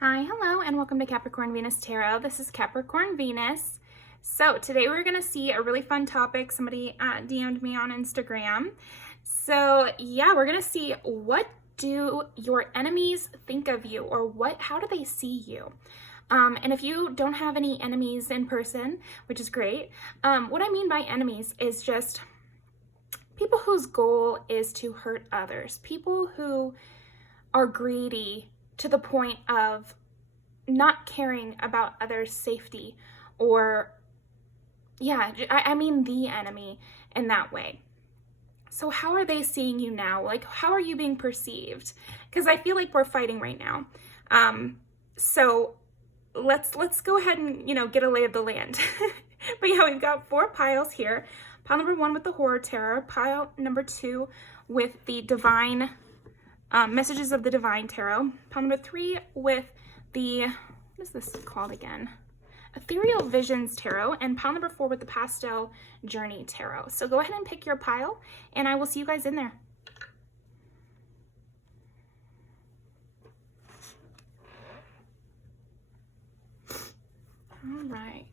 Hi, hello, and welcome to Capricorn Venus Tarot. This is Capricorn Venus. So today we're going to see a really fun topic. Somebody DM'd me on Instagram. So yeah, we're going to see, what do your enemies think of you, or how do they see you? And if you don't have any enemies in person, which is great, what I mean by enemies is just people whose goal is to hurt others, people who are greedy to the point of not caring about others' safety, or yeah, I mean the enemy in that way. So how are they seeing you now? Like, how are you being perceived? Because I feel like we're fighting right now. So let's go ahead and, get a lay of the land. But yeah, we've got 4 piles here. Pile number 1 with the Horror Tarot, pile number 2 with the Divine Messages of the Divine Tarot, pile number 3 with the, what is this called again? Ethereal Visions Tarot, and pile number 4 with the Pastel Journey Tarot. So go ahead and pick your pile, and I will see you guys in there. All right,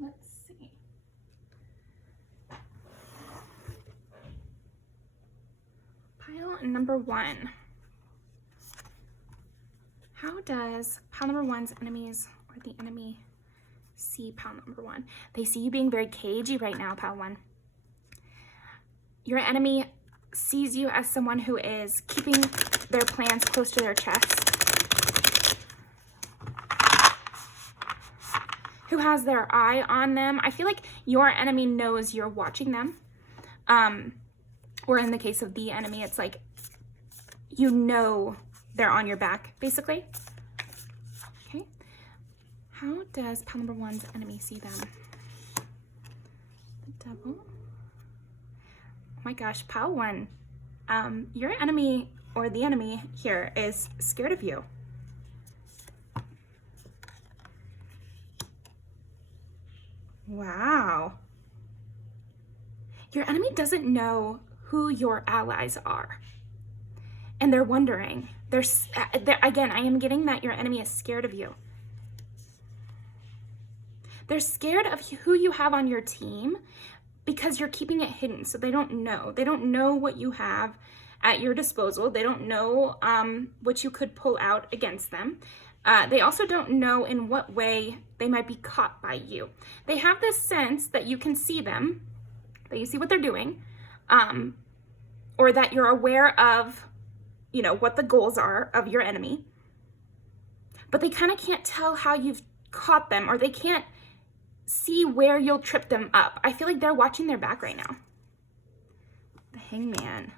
let's see. Pile number 1. How does pile number 1's enemies, or the enemy, see pile number 1? They see you being very cagey right now, pile 1. Your enemy sees you as someone who is keeping their plans close to their chest, who has their eye on them. I feel like your enemy knows you're watching them. Or in the case of the enemy, it's like, they're on your back, basically. Okay. How does pile number 1's enemy see them? The Devil. Oh my gosh, pile 1. Your enemy, or the enemy here, is scared of you. Wow. Your enemy doesn't know who your allies are. And they're wondering. Again, I am getting that your enemy is scared of you. They're scared of who you have on your team because you're keeping it hidden, so they don't know. They don't know what you have at your disposal. They don't know what you could pull out against them. They also don't know in what way they might be caught by you. They have this sense that you can see them, that you see what they're doing, or that you're aware of what the goals are of your enemy, but they kind of can't tell how you've caught them, or they can't see where you'll trip them up. I feel like they're watching their back right now. The Hangman.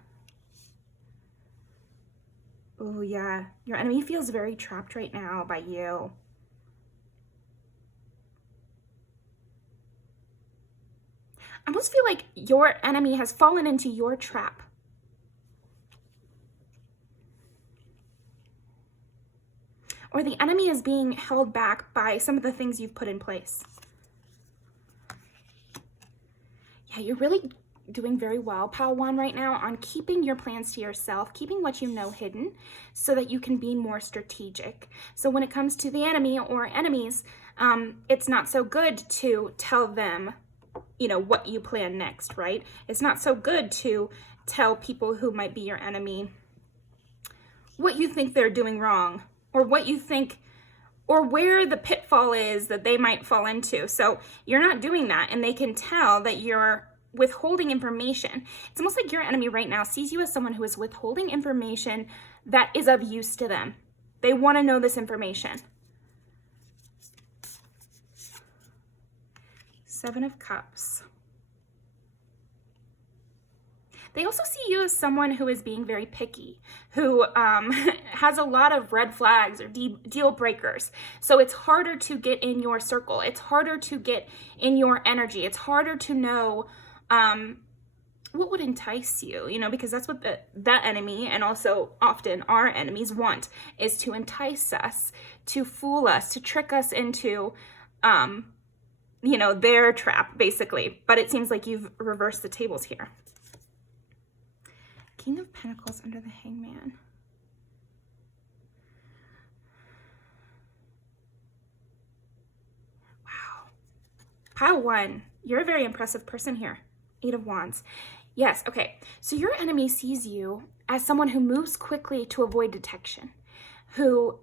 Oh yeah, your enemy feels very trapped right now by you. I almost feel like your enemy has fallen into your trap. Or the enemy is being held back by some of the things you've put in place. Yeah, you're really doing very well, pile 1, right now, on keeping your plans to yourself, keeping what you know hidden, so that you can be more strategic. So when it comes to the enemy or enemies, it's not so good to tell them, what you plan next, right? It's not so good to tell people who might be your enemy what you think they're doing wrong, or what you think, or where the pitfall is that they might fall into. So you're not doing that, and they can tell that you're withholding information. It's almost like your enemy right now sees you as someone who is withholding information that is of use to them. They want to know this information. 7 of Cups. They also see you as someone who is being very picky, who has a lot of red flags or deal breakers. So it's harder to get in your circle. It's harder to get in your energy. It's harder to know what would entice you, because that's what that enemy, and also often our enemies, want, is to entice us, to fool us, to trick us into, their trap, basically. But it seems like you've reversed the tables here. King of Pentacles under the Hangman. Pile 1, you're a very impressive person here. 8 of Wands. Yes, okay. So your enemy sees you as someone who moves quickly to avoid detection, who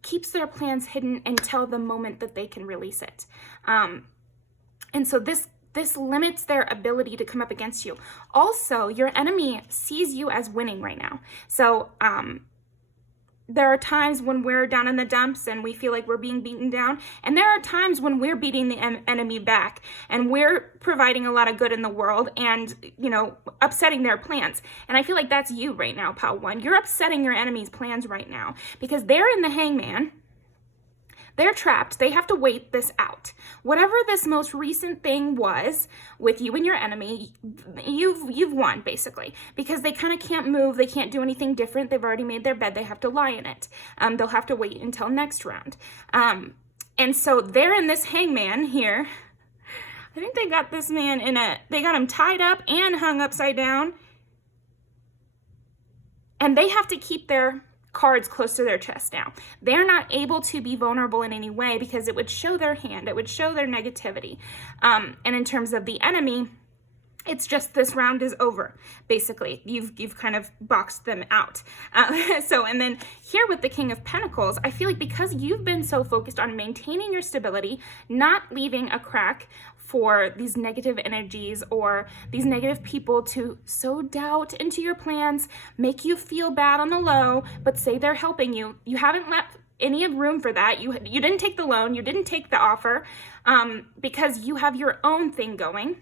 keeps their plans hidden until the moment that they can release it. And so this limits their ability to come up against you. Also, your enemy sees you as winning right now. So there are times when we're down in the dumps and we feel like we're being beaten down. And there are times when we're beating the enemy back and we're providing a lot of good in the world and, you know, upsetting their plans. And I feel like that's you right now, Pile 1. You're upsetting your enemy's plans right now because they're in the Hangman. They're trapped. They have to wait this out. Whatever this most recent thing was with you and your enemy, you've won, basically, because they kind of can't move. They can't do anything different. They've already made their bed. They have to lie in it. They'll have to wait until next round. And so they're in this Hangman here. I think they got this man they got him tied up and hung upside down. And they have to keep their cards close to their chest now. They're not able to be vulnerable in any way because it would show their hand. It would show their negativity. And in terms of the enemy, it's just this round is over, basically. You've kind of boxed them out. And then here with the King of Pentacles, I feel like because you've been so focused on maintaining your stability, not leaving a crack for these negative energies or these negative people to sow doubt into your plans, make you feel bad on the low, but say they're helping you. You haven't left any room for that. You didn't take the loan. You didn't take the offer because you have your own thing going.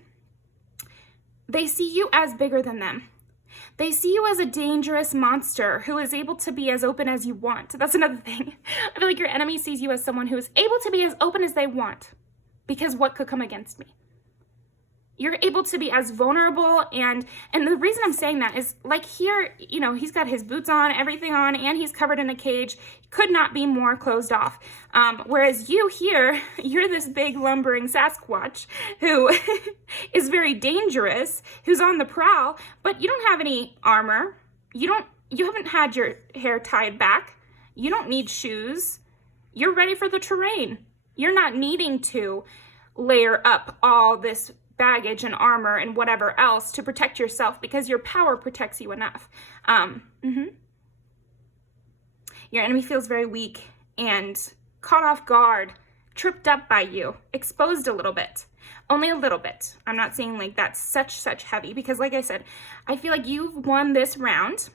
They see you as bigger than them. They see you as a dangerous monster who is able to be as open as you want. That's another thing. I feel like your enemy sees you as someone who is able to be as open as they want. Because what could come against me? You're able to be as vulnerable, and the reason I'm saying that is, like, here, you know, he's got his boots on, everything on, and he's covered in a cage. Could not be more closed off. Whereas you here, you're this big lumbering Sasquatch who is very dangerous, who's on the prowl, but you don't have any armor. You haven't had your hair tied back. You don't need shoes. You're ready for the terrain. You're not needing to layer up all this baggage and armor and whatever else to protect yourself because your power protects you enough. Your enemy feels very weak and caught off guard, tripped up by you, exposed a little bit. Only a little bit. I'm not saying like that's such heavy because, like I said, I feel like you've won this round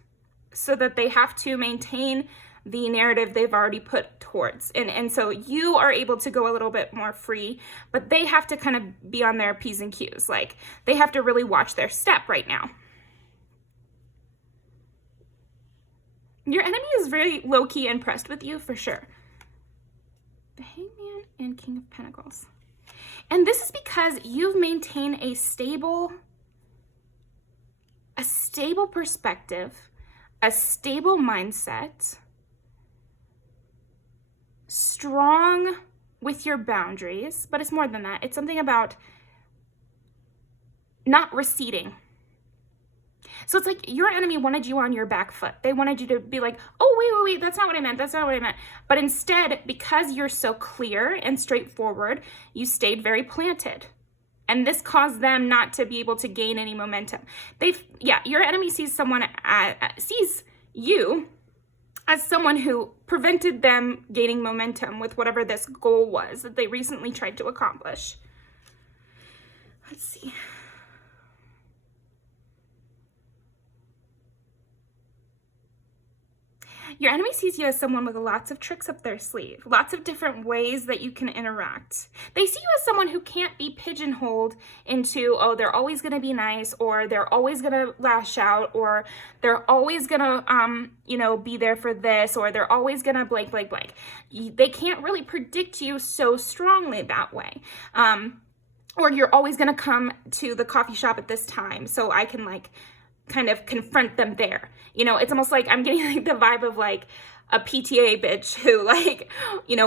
so that they have to maintain the narrative they've already put towards. And so you are able to go a little bit more free, but they have to kind of be on their P's and Q's. Like, they have to really watch their step right now. Your enemy is very low-key impressed with you, for sure. The Hangman and King of Pentacles. And this is because you've maintained a stable perspective, a stable mindset, strong with your boundaries, but it's more than that. It's something about not receding. So it's like your enemy wanted you on your back foot. They wanted you to be like, oh, wait, that's not what I meant. That's not what I meant. But instead, because you're so clear and straightforward, you stayed very planted. And this caused them not to be able to gain any momentum. Your enemy sees you as someone who prevented them gaining momentum with whatever this goal was that they recently tried to accomplish. Let's see. Your enemy sees you as someone with lots of tricks up their sleeve, lots of different ways that you can interact. They see you as someone who can't be pigeonholed into, oh, they're always going to be nice, or they're always going to lash out, or they're always going to, be there for this, or they're always going to blank. They can't really predict you so strongly that way. Or you're always going to come to the coffee shop at this time, so I can kind of confront them there. It's almost like I'm getting the vibe of a PTA bitch who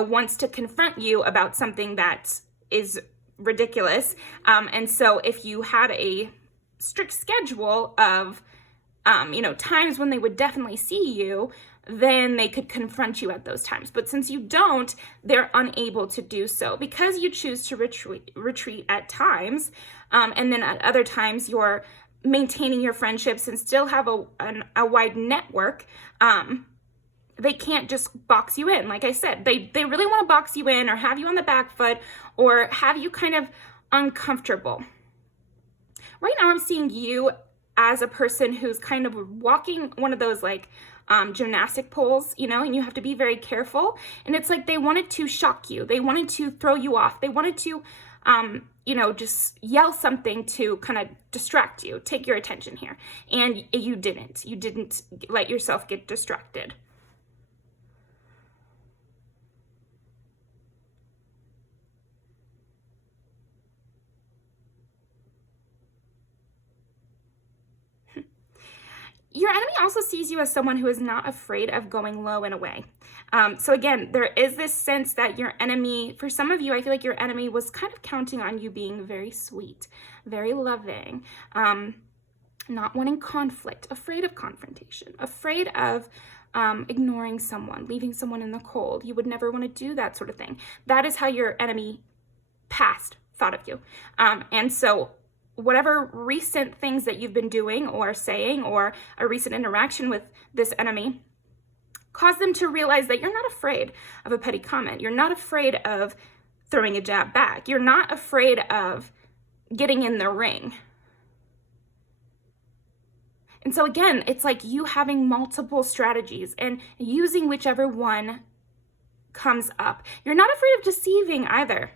wants to confront you about something that is ridiculous. And so if you had a strict schedule of, times when they would definitely see you, then they could confront you at those times. But since you don't, they're unable to do so because you choose to retreat at times. And then at other times you're maintaining your friendships and still have a wide network. They can't just box you in. Like I said, they really want to box you in or have you on the back foot or have you kind of uncomfortable. Right now I'm seeing you as a person who's kind of walking one of those like gymnastic poles, you know, and you have to be very careful. And it's like they wanted to shock you. They wanted to throw you off. They wanted to, you know, just yell something to kind of distract you, take your attention here. And you didn't. You didn't let yourself get distracted. Your enemy also sees you as someone who is not afraid of going low in a way. So again, there is this sense that your enemy, for some of you, I feel like your enemy was kind of counting on you being very sweet, very loving, not wanting conflict, afraid of confrontation, afraid of ignoring someone, leaving someone in the cold. You would never want to do that sort of thing. That is how your enemy past thought of you. And so whatever recent things that you've been doing or saying or a recent interaction with this enemy cause them to realize that you're not afraid of a petty comment. You're not afraid of throwing a jab back. You're not afraid of getting in the ring. And so again, it's like you having multiple strategies and using whichever one comes up. You're not afraid of deceiving either.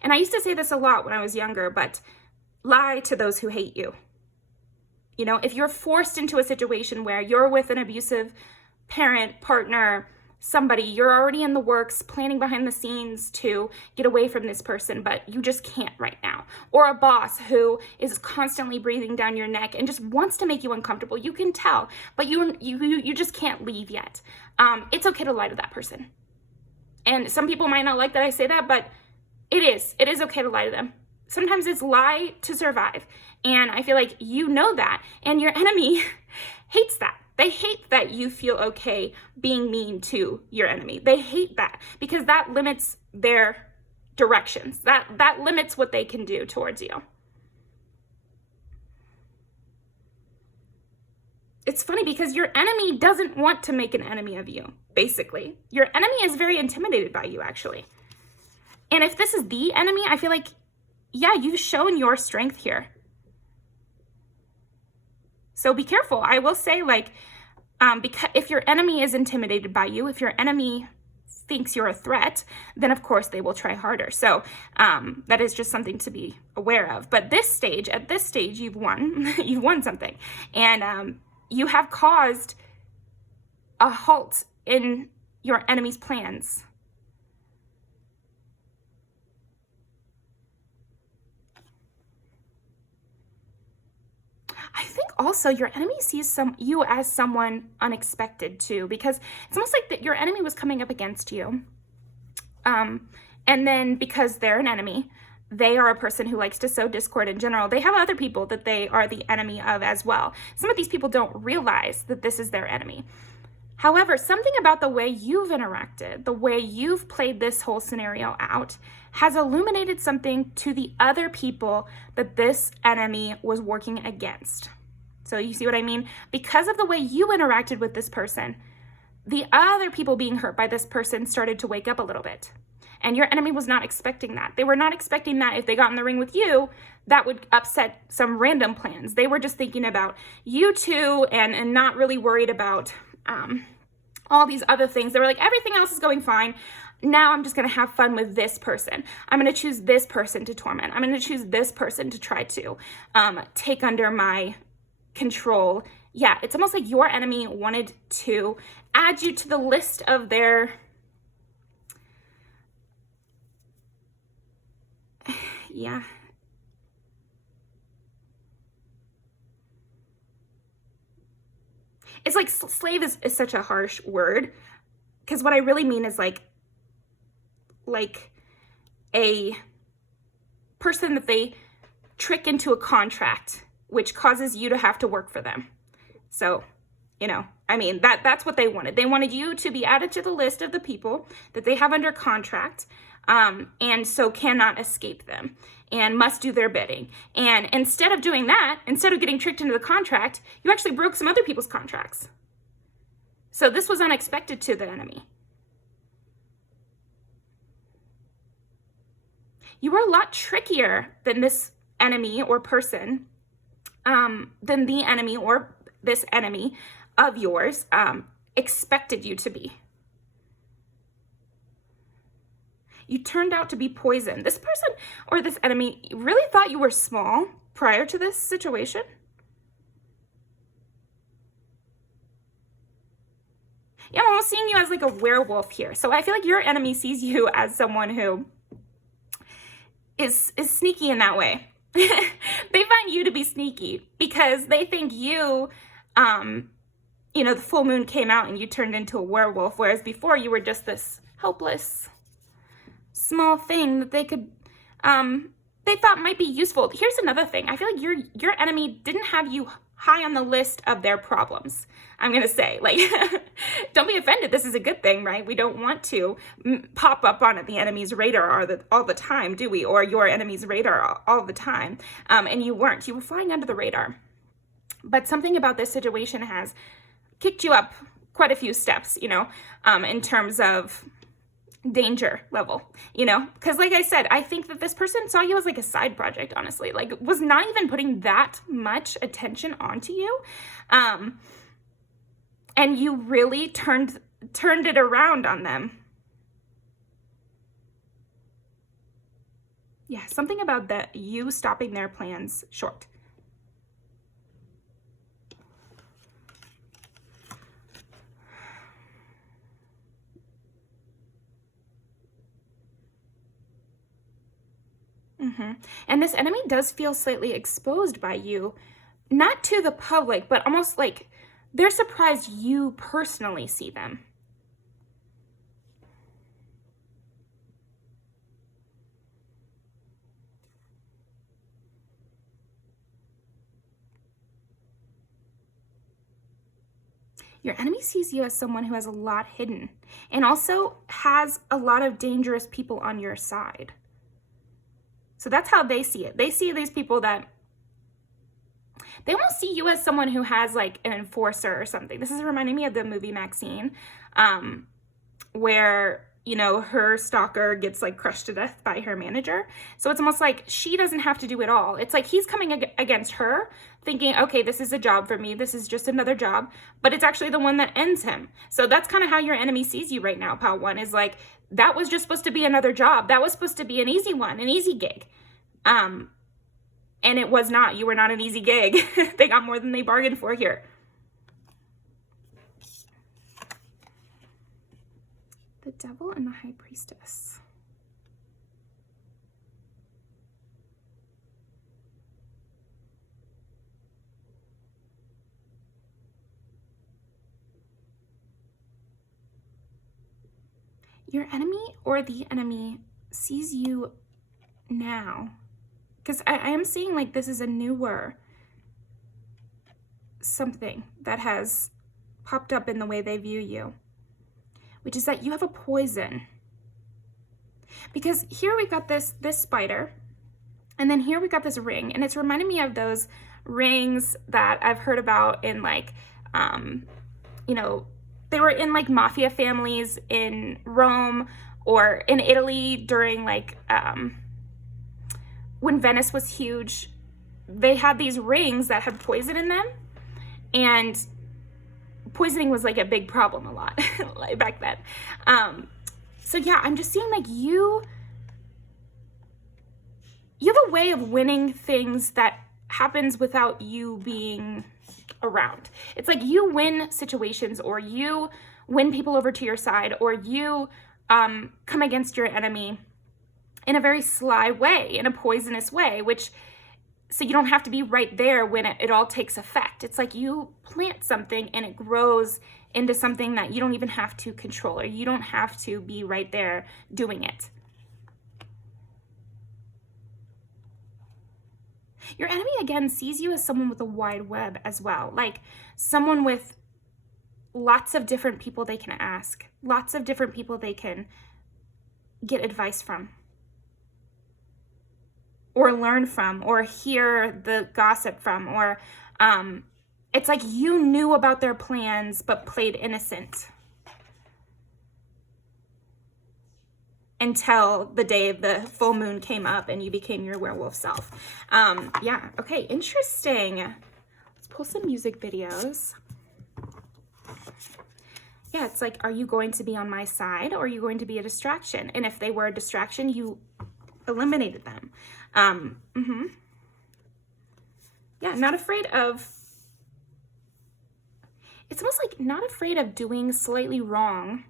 And I used to say this a lot when I was younger, but lie to those who hate you. You know, if you're forced into a situation where you're with an abusive parent, partner, somebody, you're already in the works, planning behind the scenes to get away from this person, but you just can't right now. Or a boss who is constantly breathing down your neck and just wants to make you uncomfortable. You can tell, but you just can't leave yet. It's okay to lie to that person. And some people might not like that I say that, but it is okay to lie to them. Sometimes it's lie to survive. And I feel like you know that. And your enemy hates that. They hate that you feel okay being mean to your enemy. They hate that because that limits their directions. That limits what they can do towards you. It's funny because your enemy doesn't want to make an enemy of you, basically. Your enemy is very intimidated by you, actually. And if this is the enemy, I feel like, yeah, you've shown your strength here. So be careful. I will say, like, because if your enemy is intimidated by you, if your enemy thinks you're a threat, then of course they will try harder. So that is just something to be aware of. But at this stage, you've won. You've won something. And you have caused a halt in your enemy's plans. I think also your enemy sees you as someone unexpected too, because it's almost like that your enemy was coming up against you. And then because they're an enemy, they are a person who likes to sow discord in general. They have other people that they are the enemy of as well. Some of these people don't realize that this is their enemy. However, something about the way you've interacted, the way you've played this whole scenario out, has illuminated something to the other people that this enemy was working against. So you see what I mean? Because of the way you interacted with this person, the other people being hurt by this person started to wake up a little bit. And your enemy was not expecting that. They were not expecting that if they got in the ring with you, that would upset some random plans. They were just thinking about you two and not really worried about all these other things. They were like, everything else is going fine. Now I'm just going to have fun with this person. I'm going to choose this person to torment. I'm going to choose this person to try to take under my control. Yeah, it's almost like your enemy wanted to add you to the list of their... Yeah. It's like slave is such a harsh word, because what I really mean is like a person that they trick into a contract, which causes you to have to work for them. So You know, I mean, that's what they wanted. They wanted you to be added to the list of the people that they have under contract, and so cannot escape them and must do their bidding. And instead of doing that, instead of getting tricked into the contract, you actually broke some other people's contracts. So this was unexpected to the enemy. You were a lot trickier than this enemy or person, than the enemy or this enemy of yours expected you to be. You turned out to be poison. This person or this enemy really thought you were small prior to this situation. Yeah, I'm almost seeing you as like a werewolf here. So I feel like your enemy sees you as someone who is sneaky in that way. They find you to be sneaky because they think you, you know, the full moon came out and you turned into a werewolf, whereas before you were just this helpless, small thing that they could, they thought might be useful. Here's another thing. I feel like your enemy didn't have you high on the list of their problems. I'm going to say, like, don't be offended. This is a good thing, right? We don't want to pop up on the enemy's radar all the time, do we? Or your enemy's radar all the time. And you weren't. You were flying under the radar. But something about this situation has kicked you up quite a few steps, you know, in terms of danger level, you know, because like I said, I think that this person saw you as like a side project, honestly, like was not even putting that much attention onto you. And you really turned it around on them. Yeah, something about that, you stopping their plans short. And this enemy does feel slightly exposed by you, not to the public, but almost like they're surprised you personally see them. Your enemy sees you as someone who has a lot hidden and also has a lot of dangerous people on your side. So that's how they see it. They see these people that they won't see you as someone who has like an enforcer or something. This is reminding me of the movie Maxine, where, you know, her stalker gets like crushed to death by her manager. So it's almost like she doesn't have to do it all. It's like he's coming against her thinking, okay, this is a job for me. This is just another job, but it's actually the one that ends him. So that's kind of how your enemy sees you right now, Pal One, is like, that was just supposed to be another job. That was supposed to be an easy one, an easy gig. And it was not. You were not an easy gig. They got more than they bargained for here. The Devil and the High Priestess. Your enemy or the enemy sees you now, because I am seeing like this is a newer something that has popped up in the way they view you, which is that you have a poison. Because here we've got this spider, and then here we've got this ring, and it's reminding me of those rings that I've heard about in like, you know, they were in like mafia families in Rome or in Italy during like, when Venice was huge. They had these rings that had poison in them, and poisoning was like a big problem a lot like back then. So yeah, I'm just seeing like you have a way of winning things that happens without you being around. It's like you win situations, or you win people over to your side, or you come against your enemy in a very sly way, in a poisonous way, which, so you don't have to be right there when it all takes effect. It's like you plant something and it grows into something that you don't even have to control, or you don't have to be right there doing it. Your enemy, again, sees you as someone with a wide web as well, like someone with lots of different people they can ask, lots of different people they can get advice from, or learn from, or hear the gossip from, or it's like you knew about their plans but played innocent until the day the full moon came up and you became your werewolf self. Yeah, okay, interesting. Let's pull some music videos. Yeah, it's like, are you going to be on my side, or are you going to be a distraction? And if they were a distraction, you eliminated them. Yeah, not afraid of, it's almost like not afraid of doing slightly wrong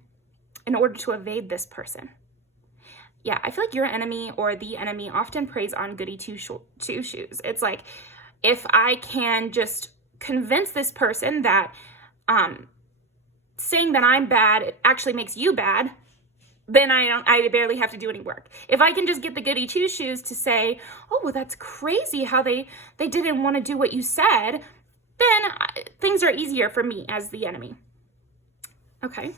in order to evade this person. Yeah, I feel like your enemy or the enemy often preys on goody two-shoes. It's like, if I can just convince this person that saying that I'm bad, it actually makes you bad, then I barely have to do any work. If I can just get the goody two-shoes to say, oh, well, that's crazy how they didn't want to do what you said, then things are easier for me as the enemy. Okay.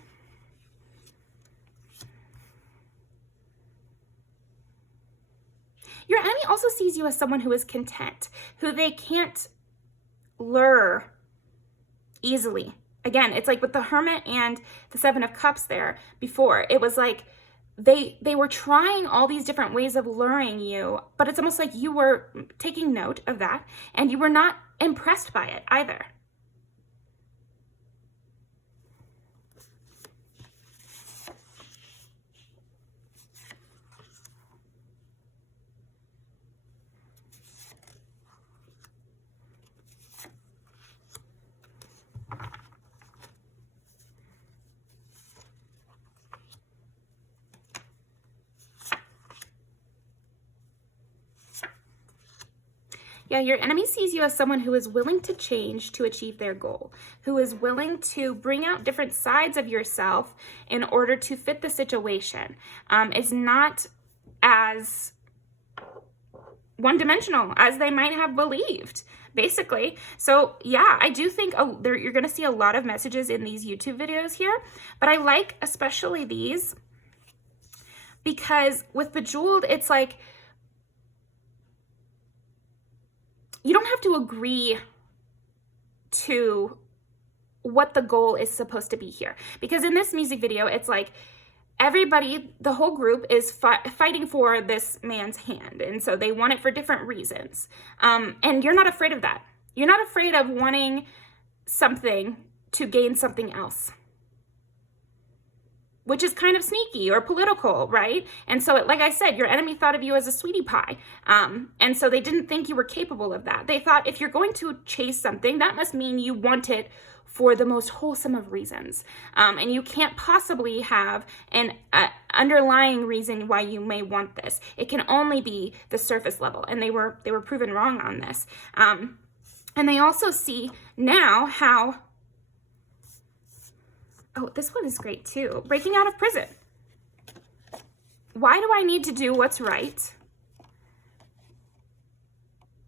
Your enemy also sees you as someone who is content, who they can't lure easily. Again, it's like with the Hermit and the Seven of Cups there before, it was like they were trying all these different ways of luring you, but it's almost like you were taking note of that and you were not impressed by it either. Yeah, your enemy sees you as someone who is willing to change to achieve their goal, who is willing to bring out different sides of yourself in order to fit the situation. It's not as one-dimensional as they might have believed, basically. So yeah, I do think you're going to see a lot of messages in these YouTube videos here, but I like especially these because with Bejeweled, it's like, you don't have to agree to what the goal is supposed to be here. Because in this music video, it's like everybody, the whole group is fighting for this man's hand. And so they want it for different reasons. And you're not afraid of that. You're not afraid of wanting something to gain something else, which is kind of sneaky or political, right? And so, like I said, your enemy thought of you as a sweetie pie. And so they didn't think you were capable of that. They thought if you're going to chase something, that must mean you want it for the most wholesome of reasons. And you can't possibly have an underlying reason why you may want this. It can only be the surface level. And they were proven wrong on this. And they also see now how, oh, this one is great too. Breaking out of prison. Why do I need to do what's right?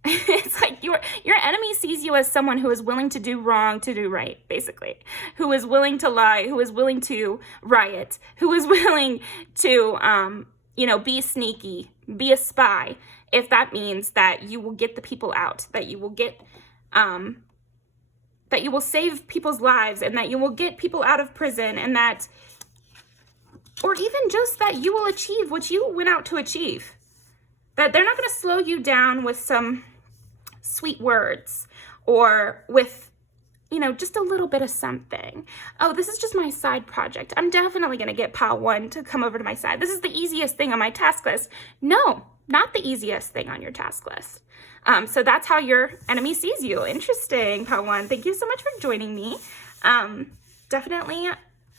It's like your enemy sees you as someone who is willing to do wrong to do right, basically. Who is willing to lie, who is willing to riot, who is willing to, be sneaky, be a spy, if that means that you will get the people out, that you will get, that you will save people's lives, and that you will get people out of prison, and that, or even just that you will achieve what you went out to achieve. That they're not going to slow you down with some sweet words or with, just a little bit of something. Oh, this is just my side project. I'm definitely going to get pile one to come over to my side. This is the easiest thing on my task list. No, not the easiest thing on your task list. So that's how your enemy sees you. Interesting, pile one. Thank you so much for joining me. Definitely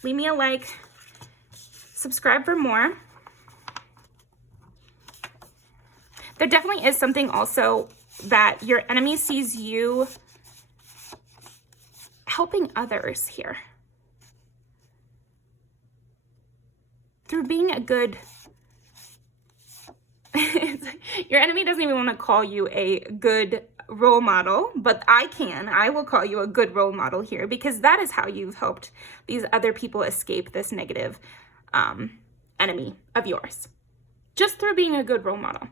leave me a like, subscribe for more. There definitely is something also that your enemy sees you helping others here. Through being a good, your enemy doesn't even want to call you a good role model, but I will call you a good role model here, because that is how you've helped these other people escape this negative enemy of yours. Just through being a good role model.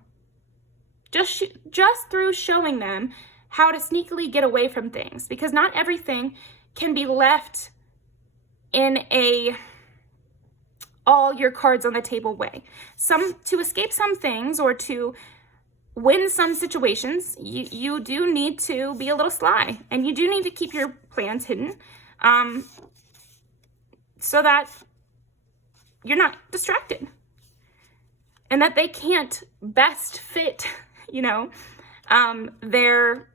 Just through showing them how to sneakily get away from things, because not everything can be left in a all your cards on the table way. To escape some things or to win some situations, you do need to be a little sly, and you do need to keep your plans hidden, so that you're not distracted, and that they can't best fit, their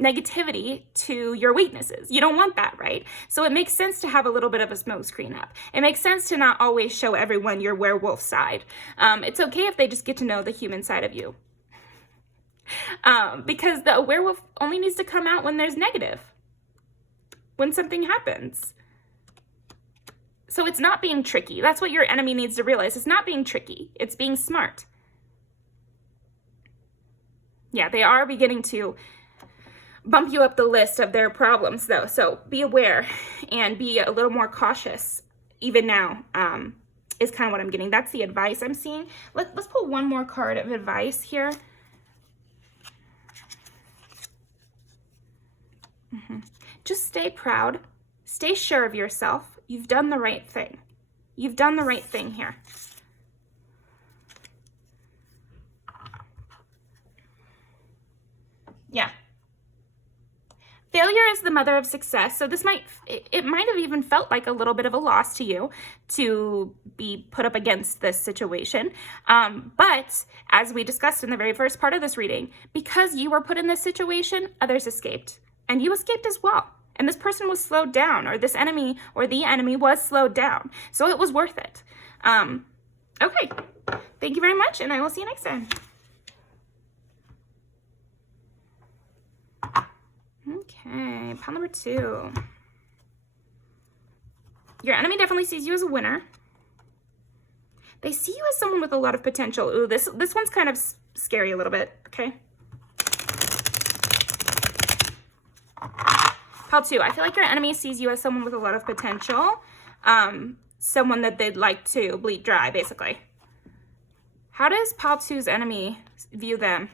negativity to your weaknesses. You don't want that, right? So it makes sense to have a little bit of a smoke screen up. It makes sense to not always show everyone your werewolf side. It's okay if they just get to know the human side of you. Because the werewolf only needs to come out when there's negative, when something happens. So it's not being tricky. That's what your enemy needs to realize. It's not being tricky. It's being smart. Yeah, they are beginning to bump you up the list of their problems, though. So be aware and be a little more cautious even now, is kind of what I'm getting. That's the advice I'm seeing. Let's pull one more card of advice here. Just stay proud. Stay sure of yourself. You've done the right thing. You've done the right thing here. Yeah. Failure is the mother of success. So this might have even felt like a little bit of a loss to you to be put up against this situation. But as we discussed in the very first part of this reading, because you were put in this situation, others escaped. And you escaped as well. And this person was slowed down, or this enemy or the enemy was slowed down. So it was worth it. Okay. Thank you very much, and I will see you next time. Okay, pile number 2. Your enemy definitely sees you as a winner. They see you as someone with a lot of potential. Ooh, this one's kind of scary a little bit, okay? Pile 2, I feel like your enemy sees you as someone with a lot of potential. Someone that they'd like to bleed dry, basically. How does pile 2's enemy view them?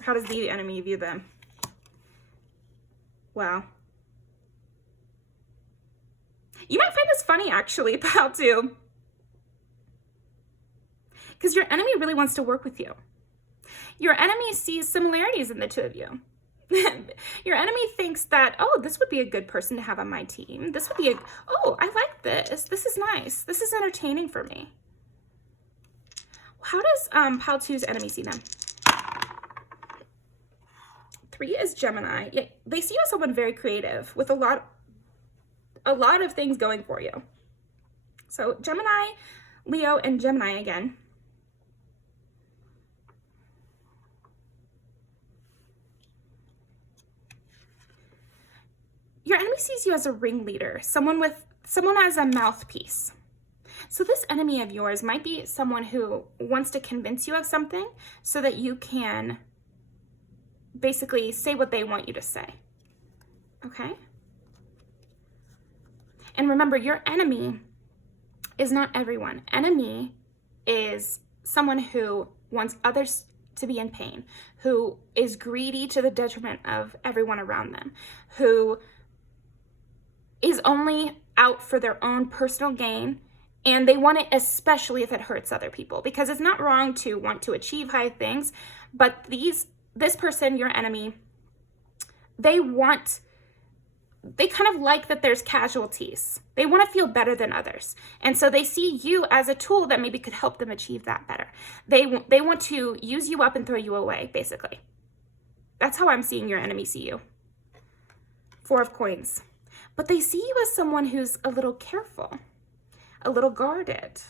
How does the enemy view them? Wow. You might find this funny, actually, pile 2. Because your enemy really wants to work with you. Your enemy sees similarities in the two of you. Your enemy thinks that, oh, this would be a good person to have on my team. This would be oh, I like this. This is nice. This is entertaining for me. How does pile 2's enemy see them? 3 is Gemini. Yeah, they see you as someone very creative with a lot of things going for you. So Gemini, Leo, and Gemini again. Your enemy sees you as a ringleader, someone as a mouthpiece. So this enemy of yours might be someone who wants to convince you of something so that you can basically say what they want you to say. Okay? And remember, your enemy is not everyone. Enemy is someone who wants others to be in pain, who is greedy to the detriment of everyone around them, who is only out for their own personal gain, and they want it especially if it hurts other people, because it's not wrong to want to achieve high things, but this person, your enemy, they kind of like that there's casualties. They want to feel better than others. And so they see you as a tool that maybe could help them achieve that better. They want to use you up and throw you away, basically. That's how I'm seeing your enemy see you. 4 of coins. But they see you as someone who's a little careful, a little guarded.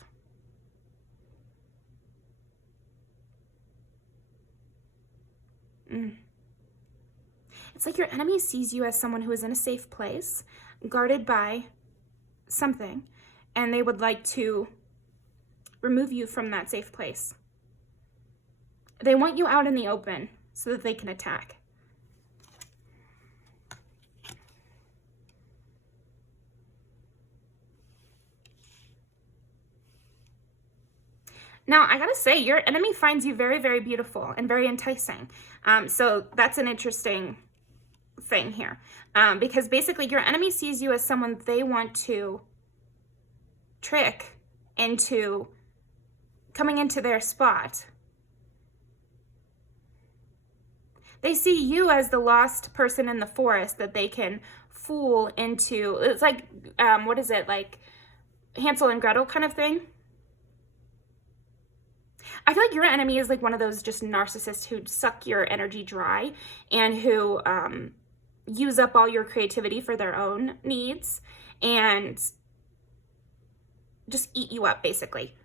It's like your enemy sees you as someone who is in a safe place, guarded by something, and they would like to remove you from that safe place. They want you out in the open so that they can attack. Now, I gotta say, your enemy finds you very, very beautiful and very enticing. So that's an interesting thing here. Because basically your enemy sees you as someone they want to trick into coming into their spot. They see you as the lost person in the forest that they can fool into. It's like, what is it? Like Hansel and Gretel kind of thing. I feel like your enemy is like one of those just narcissists who suck your energy dry and who use up all your creativity for their own needs and just eat you up, basically.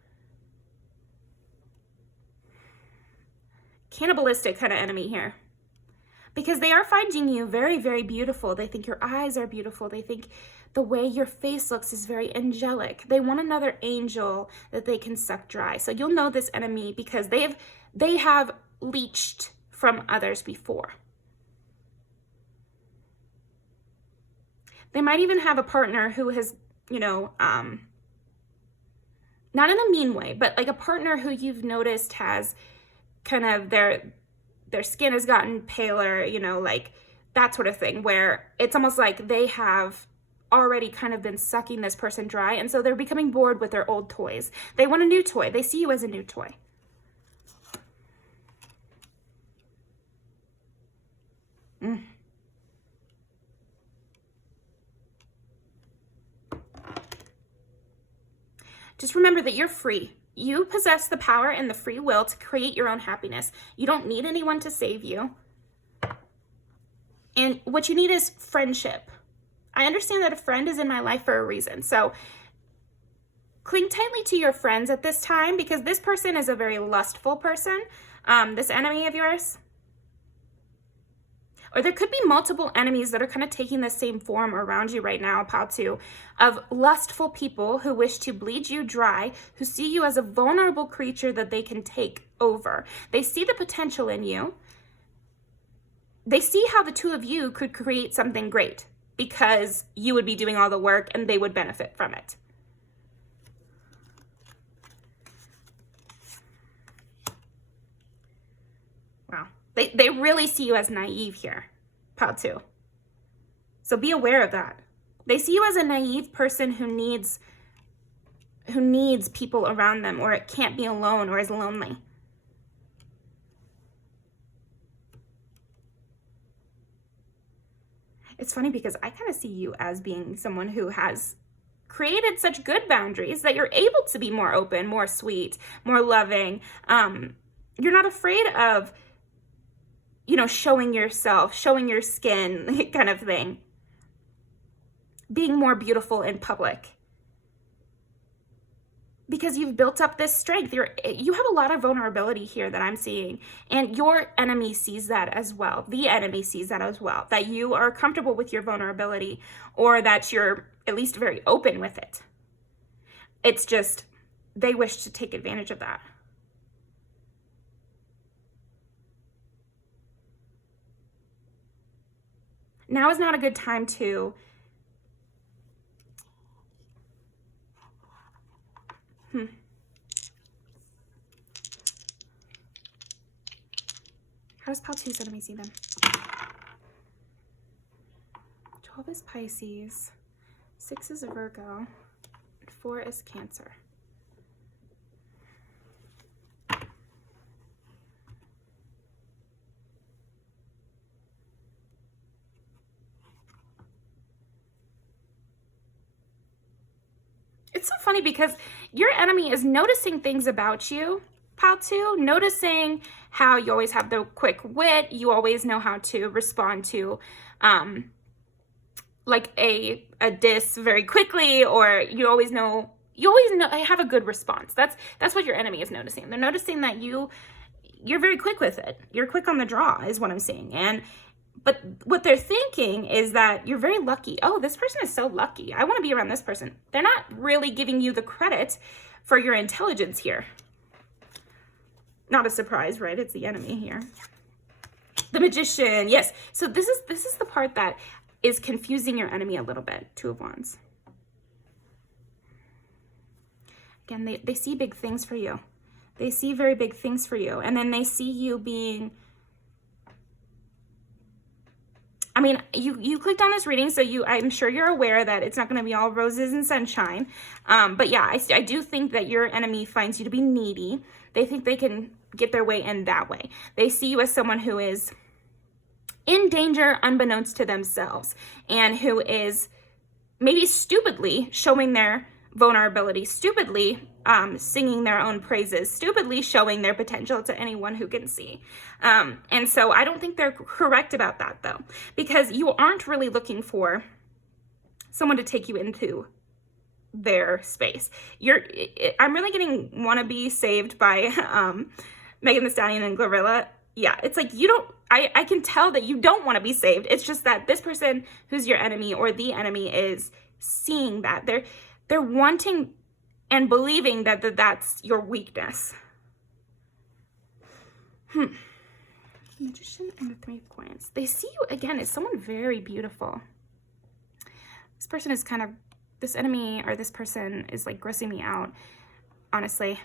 Cannibalistic kind of enemy here. Because they are finding you very, very beautiful. They think your eyes are beautiful. They think the way your face looks is very angelic. They want another angel that they can suck dry. So you'll know this enemy because they have leached from others before. They might even have a partner who has, you know, not in a mean way, but like a partner who you've noticed has kind of their skin has gotten paler, you know, like that sort of thing, where it's almost like they have already kind of been sucking this person dry, and so they're becoming bored with their old toys. They want a new toy. They see you as a new toy. Just remember that you're free. You possess the power and the free will to create your own happiness. You don't need anyone to save you. And what you need is friendship. I understand that a friend is in my life for a reason. So cling tightly to your friends at this time, because this person is a very lustful person, this enemy of yours. Or there could be multiple enemies that are kind of taking the same form around you right now, pal, too, of lustful people who wish to bleed you dry, who see you as a vulnerable creature that they can take over. They see the potential in you. They see how the two of you could create something great because you would be doing all the work and they would benefit from it. Wow. They really see you as naive here, pal, too. So be aware of that. They see you as a naive person who needs people around them, or it can't be alone, or is lonely. It's funny because I kind of see you as being someone who has created such good boundaries that you're able to be more open, more sweet, more loving. You're not afraid of, you know, showing yourself, showing your skin, kind of thing. Being more beautiful in public. Because you've built up this strength. You have a lot of vulnerability here that I'm seeing. And your enemy sees that as well. The enemy sees that as well. That you are comfortable with your vulnerability, or that you're at least very open with it. It's just, they wish to take advantage of that. Now is not a good time to How does pal 2's enemy see them? 12 is Pisces, 6 is Virgo, 4 is Cancer. It's so funny because your enemy is noticing things about you, pal 2, noticing how you always have the quick wit, you always know how to respond to like a diss very quickly, or you always know I have a good response. That's what your enemy is noticing. They're noticing that you're very quick with it. You're quick on the draw is what I'm seeing. But what they're thinking is that you're very lucky. Oh, this person is so lucky. I want to be around this person. They're not really giving you the credit for your intelligence here. Not a surprise, right? It's the enemy here. The Magician, yes. So this is the part that is confusing your enemy a little bit. Two of Wands. Again, they see big things for you. They see very big things for you. And then they see you being, I mean, you clicked on this reading, so I'm sure you're aware that it's not going to be all roses and sunshine. But yeah, I do think that your enemy finds you to be needy. They think they can get their way in that way. They see you as someone who is in danger unbeknownst to themselves, and who is maybe stupidly showing their vulnerability, stupidly singing their own praises, stupidly showing their potential to anyone who can see. And so I don't think they're correct about that, though, because you aren't really looking for someone to take you into their space. I'm really getting Wanna Be Saved by Megan Thee Stallion and Glorilla. Yeah, it's like I can tell that you don't want to be saved. It's just that this person who's your enemy or the enemy is seeing that. They're wanting and believing that that's your weakness. Magician and the Three of Coins. They see you, again, as someone very beautiful. This person is kind of, this enemy or this person is like grossing me out, honestly.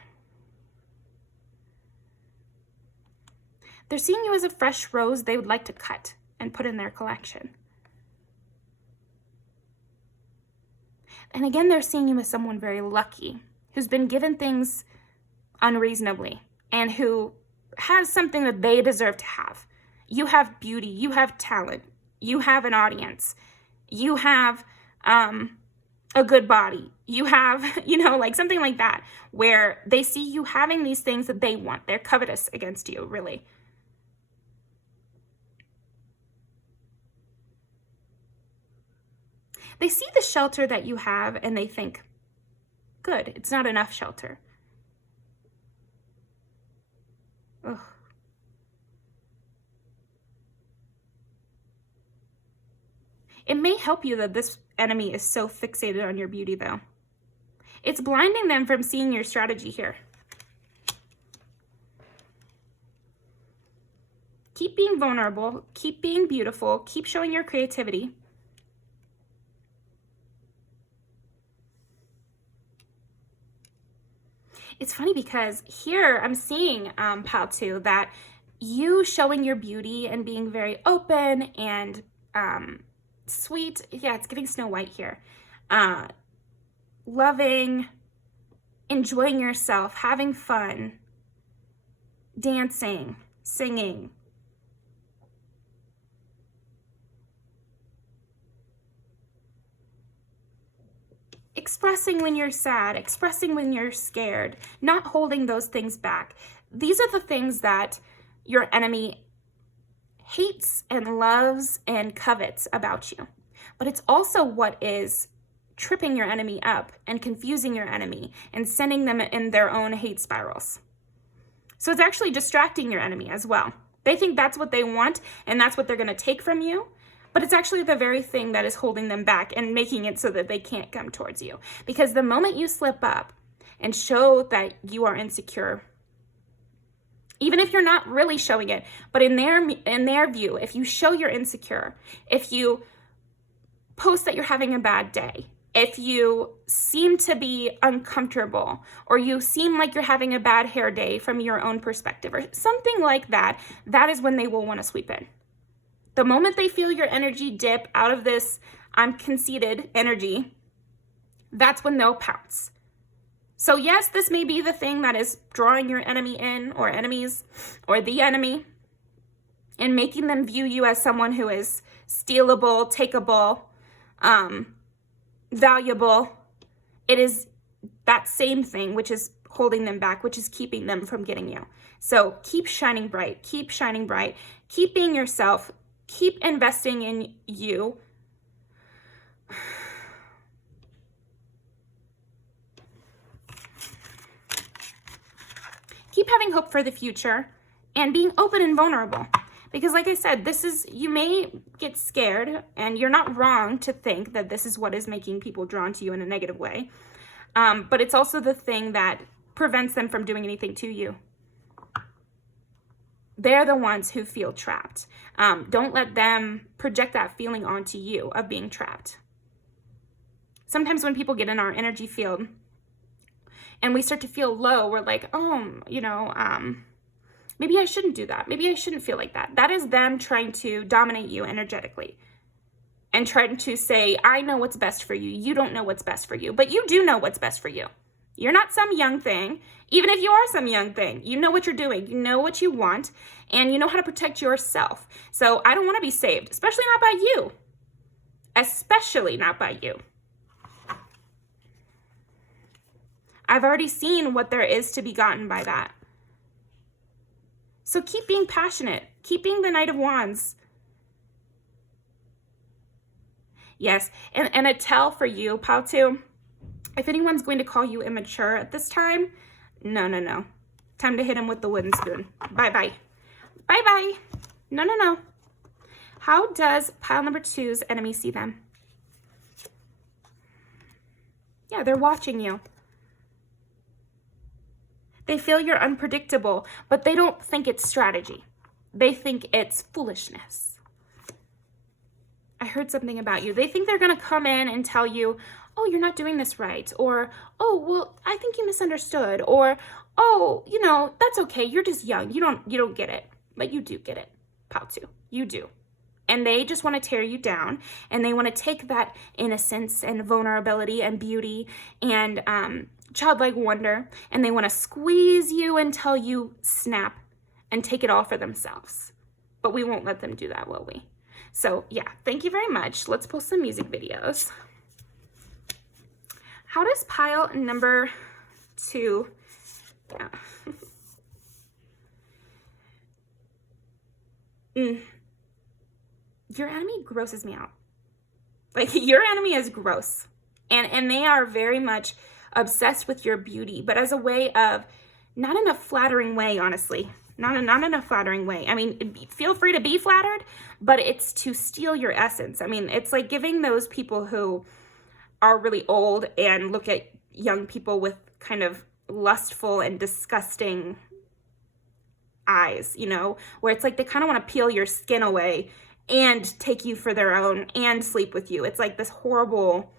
They're seeing you as a fresh rose they would like to cut and put in their collection. And again, they're seeing you as someone very lucky, who's been given things unreasonably, and who has something that they deserve to have. You have beauty, you have talent, you have an audience, you have a good body, you have, like something like that, where they see you having these things that they want. They're covetous against you, really. They see the shelter that you have and they think, good, it's not enough shelter. Ugh. It may help you that this enemy is so fixated on your beauty, though. It's blinding them from seeing your strategy here. Keep being vulnerable, keep being beautiful, keep showing your creativity. It's funny because here I'm seeing, Pal 2, that you showing your beauty and being very open and sweet. Yeah, it's getting Snow White here. Loving, enjoying yourself, having fun, dancing, singing. Expressing when you're sad, expressing when you're scared, not holding those things back. These are the things that your enemy hates and loves and covets about you. But it's also what is tripping your enemy up and confusing your enemy and sending them in their own hate spirals. So it's actually distracting your enemy as well. They think that's what they want and that's what they're going to take from you. But it's actually the very thing that is holding them back and making it so that they can't come towards you. Because the moment you slip up and show that you are insecure, even if you're not really showing it, but in their view, if you show you're insecure, if you post that you're having a bad day, if you seem to be uncomfortable, or you seem like you're having a bad hair day from your own perspective, or something like that, that is when they will want to sweep in. The moment they feel your energy dip out of this I'm conceited energy, that's when they'll pounce. So yes, this may be the thing that is drawing your enemy in, or enemies, or the enemy, and making them view you as someone who is stealable, takeable, valuable. It is that same thing which is holding them back, which is keeping them from getting you. So keep shining bright, keep being yourself, keep investing in you. Keep having hope for the future and being open and vulnerable. Because like I said, you may get scared, and you're not wrong to think that this is what is making people drawn to you in a negative way. But it's also the thing that prevents them from doing anything to you. They're the ones who feel trapped. Don't let them project that feeling onto you of being trapped. Sometimes when people get in our energy field and we start to feel low, we're like, oh, you know, maybe I shouldn't do that. Maybe I shouldn't feel like that. That is them trying to dominate you energetically and trying to say, I know what's best for you. You don't know what's best for you, but you do know what's best for you. You're not some young thing. Even if you are some young thing, you know what you're doing. You know what you want, and you know how to protect yourself. So I don't want to be saved, especially not by you. Especially not by you. I've already seen what there is to be gotten by that. So keep being passionate. Keep being the Knight of Wands. Yes, and a tell for you, Pal2, if anyone's going to call you immature at this time, no. Time to hit him with the wooden spoon. Bye-bye. Bye-bye. No. How does pile number 2's enemy see them? Yeah, they're watching you. They feel you're unpredictable, but they don't think it's strategy. They think it's foolishness. I heard something about you. They think they're going to come in and tell you, oh, you're not doing this right. Or, oh, well, I think you misunderstood. Or, oh, you know, that's okay. You're just young. You don't get it. But you do get it, Pal2. You do. And they just want to tear you down. And they want to take that innocence and vulnerability and beauty and childlike wonder, and they want to squeeze you until you snap and take it all for themselves. But we won't let them do that, will we? So yeah, thank you very much. Let's pull some music videos. How does pile number 2, Your enemy grosses me out. Like, your enemy is gross. And they are very much obsessed with your beauty, but as a way of, not in a flattering way, honestly. Not in a flattering way. I mean, feel free to be flattered, but it's to steal your essence. I mean, it's like giving those people who are really old and look at young people with kind of lustful and disgusting eyes, you know, where it's like they kind of want to peel your skin away and take you for their own and sleep with you. It's like this horrible...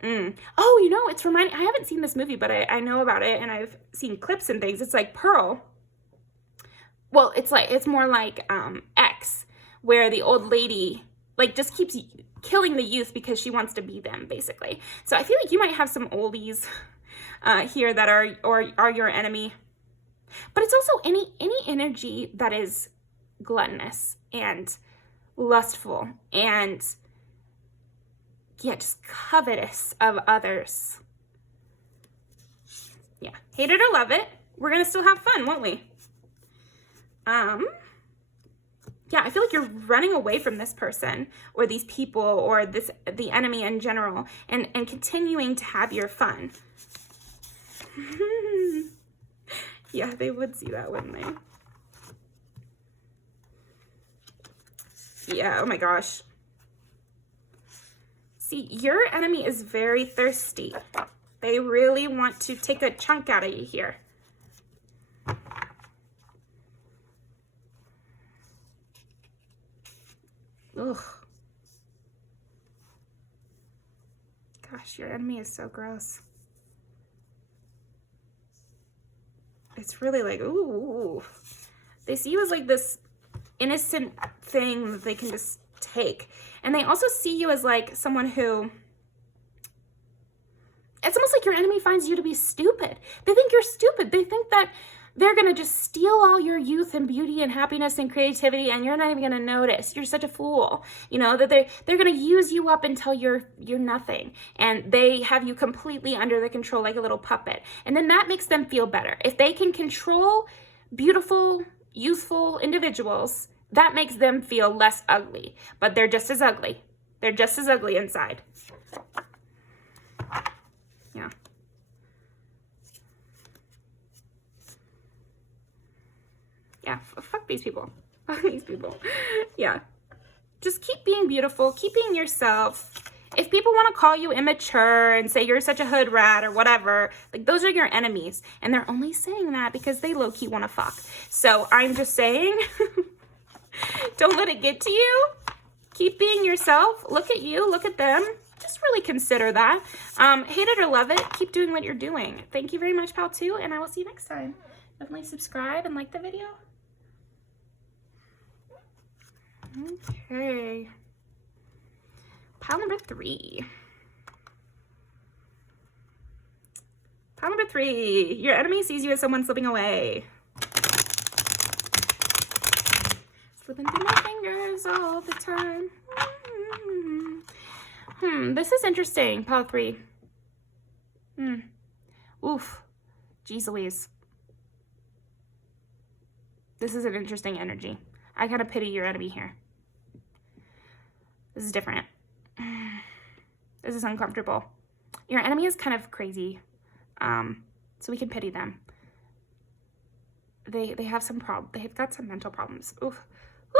Oh, you know, it's reminding, I haven't seen this movie, but I know about it, and I've seen clips and things. It's like Pearl. Well, it's more like X, where the old lady, like, just keeps killing the youth because she wants to be them, basically. So I feel like you might have some oldies here that are your enemy. But it's also any energy that is gluttonous and lustful and... yeah, just covetous of others. Yeah, hate it or love it, we're gonna still have fun, won't we? Yeah, I feel like you're running away from this person or these people or the enemy in general and continuing to have your fun. Yeah, they would see that, wouldn't they? Yeah, oh my gosh. See, your enemy is very thirsty. They really want to take a chunk out of you here. Ugh. Gosh, your enemy is so gross. It's really like, ooh. They see you as like this innocent thing that they can just take. And they also see you as like someone who, it's almost like your enemy finds you to be stupid. They think you're stupid. They think that they're going to just steal all your youth and beauty and happiness and creativity, and you're not even going to notice. You're such a fool. You know, that they're going to use you up until you're nothing. And they have you completely under their control like a little puppet. And then that makes them feel better. If they can control beautiful, youthful individuals, that makes them feel less ugly. But they're just as ugly. They're just as ugly inside. Yeah. Yeah, fuck these people. Fuck these people. Yeah. Just keep being beautiful. Keep being yourself. If people want to call you immature and say you're such a hood rat or whatever, like those are your enemies. And they're only saying that because they low-key want to fuck. So I'm just saying, don't let it get to you. Keep being yourself. Look at you. Look at them. Just really consider that. Hate it or love it. Keep doing what you're doing. Thank you very much, pal, too. And I will see you next time. Definitely subscribe and like the video. Okay. Pile number 3. Pile number 3. Your enemy sees you as someone slipping away. Slipping through my fingers all the time. This is interesting. Pile 3. Oof. Jeez Louise. This is an interesting energy. I kind of pity your enemy here. This is different. This is uncomfortable. Your enemy is kind of crazy, so we can pity them. They have some problem. They've got some mental problems. Oof,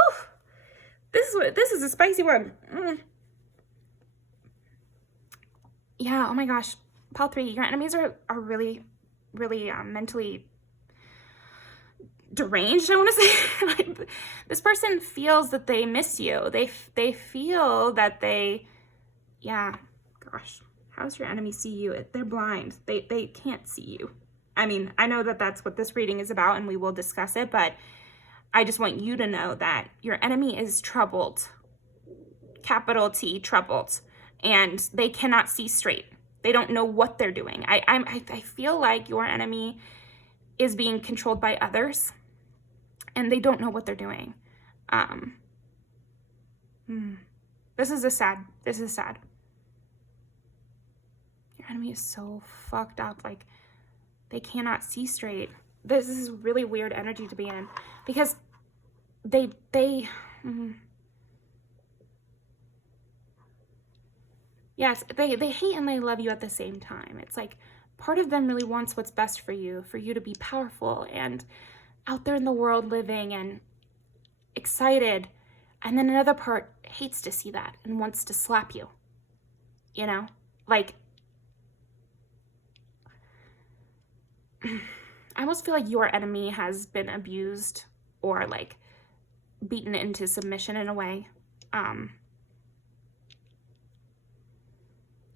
oof. This is a spicy one. Yeah. Oh my gosh, pile 3. Your enemies are really, really mentally deranged, I want to say. Like, this person feels that they miss you. They feel that they, yeah, gosh, how does your enemy see you? They're blind. They can't see you. I mean, I know that that's what this reading is about and we will discuss it, but I just want you to know that your enemy is troubled, capital T, troubled, and they cannot see straight. They don't know what they're doing. I feel like your enemy is being controlled by others and they don't know what they're doing. This is sad. Your enemy is so fucked up. Like, they cannot see straight. This is really weird energy to be in because yes, they hate and they love you at the same time. It's like part of them really wants what's best for you to be powerful and out there in the world living and excited. And then another part hates to see that and wants to slap you. You know, like, I almost feel like your enemy has been abused or like beaten into submission in a way.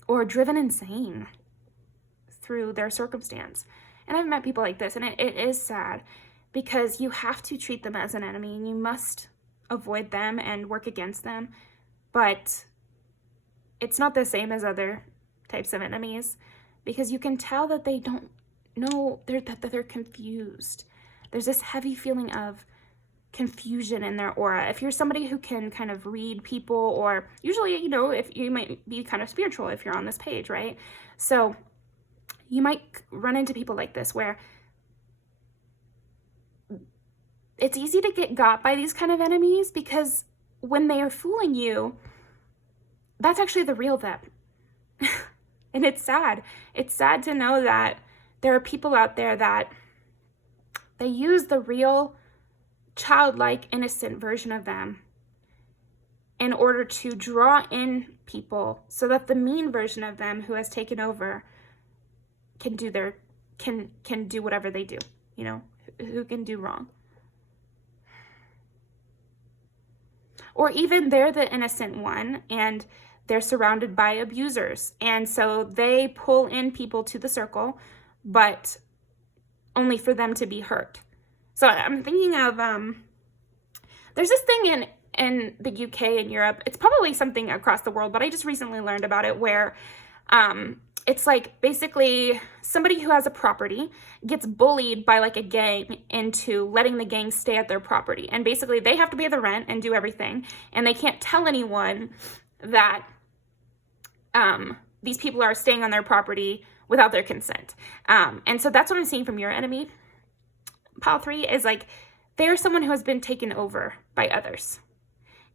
Or driven insane through their circumstance. And I've met people like this, and it is sad because you have to treat them as an enemy and you must avoid them and work against them. But it's not the same as other types of enemies because you can tell that they don't know, that they're confused. There's this heavy feeling of confusion in their aura. If you're somebody who can kind of read people, or usually, you know, if you might be kind of spiritual if you're on this page, right? So you might run into people like this where it's easy to get got by these kind of enemies because when they are fooling you, that's actually the real them. And it's sad. It's sad to know that there are people out there that they use the real childlike, innocent version of them in order to draw in people so that the mean version of them who has taken over can do whatever they do, you know, who can do wrong. Or even they're the innocent one and they're surrounded by abusers. And so they pull in people to the circle, but only for them to be hurt. So I'm thinking of, there's this thing in the UK and Europe, it's probably something across the world, but I just recently learned about it where it's like basically somebody who has a property gets bullied by like a gang into letting the gang stay at their property. And basically they have to pay the rent and do everything. And they can't tell anyone that these people are staying on their property without their consent. And so that's what I'm seeing from your enemy. Pile 3 is like, they're someone who has been taken over by others.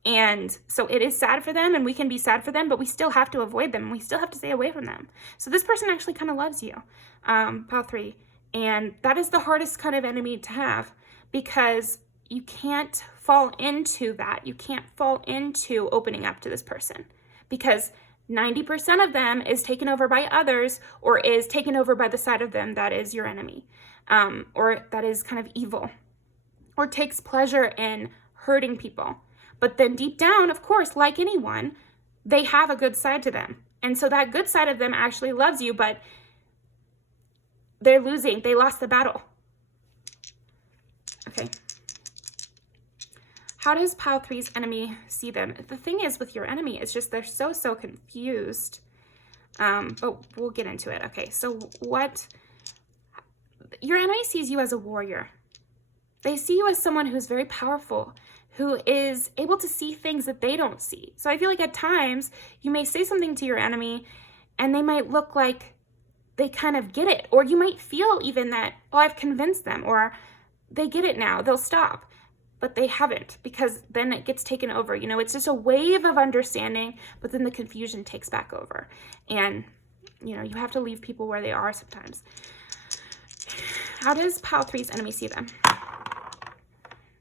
And so it is sad for them and we can be sad for them, but we still have to avoid them and we still have to stay away from them. So this person actually kind of loves you, Pile 3. And that is the hardest kind of enemy to have because you can't fall into that. You can't fall into opening up to this person because 90% of them is taken over by others, or is taken over by the side of them that is your enemy, or that is kind of evil, or takes pleasure in hurting people. But then deep down, of course, like anyone, they have a good side to them. And so that good side of them actually loves you, but they're losing. They lost the battle. Okay. How does pile 3's enemy see them? The thing is with your enemy, it's just they're so confused. But we'll get into it. Okay, so your enemy sees you as a warrior. They see you as someone who's very powerful, who is able to see things that they don't see. So I feel like at times you may say something to your enemy and they might look like they kind of get it. Or you might feel even that, oh, I've convinced them, or they get it now, they'll stop. But they haven't, because then it gets taken over. You know, it's just a wave of understanding, but then the confusion takes back over. And, you know, you have to leave people where they are sometimes. How does pile 3's enemy see them?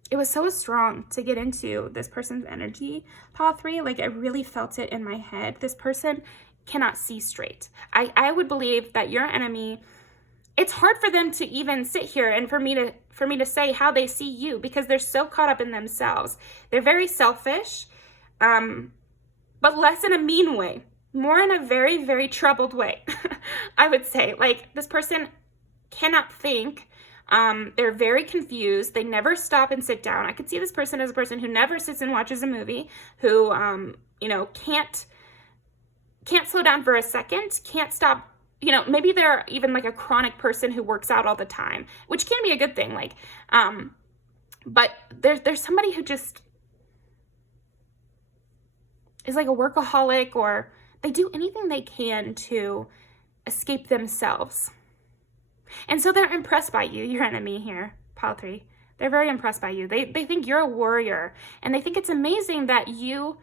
It was so strong to get into this person's energy, pile 3. Like, I really felt it in my head. This person cannot see straight. I would believe that your enemy, it's hard for them to even sit here and for me to say how they see you, because they're so caught up in themselves. They're very selfish, but less in a mean way, more in a very troubled way. I would say, like, this person cannot think. They're very confused. They never stop and sit down. I could see this person as a person who never sits and watches a movie, who, you know, can't slow down for a second, can't stop. You know, maybe they're even like a chronic person who works out all the time, which can be a good thing. Like, but there's somebody who just is like a workaholic, or they do anything they can to escape themselves. And so they're impressed by you, your enemy here, pile 3. They're very impressed by you. They think you're a warrior, and they think it's amazing that you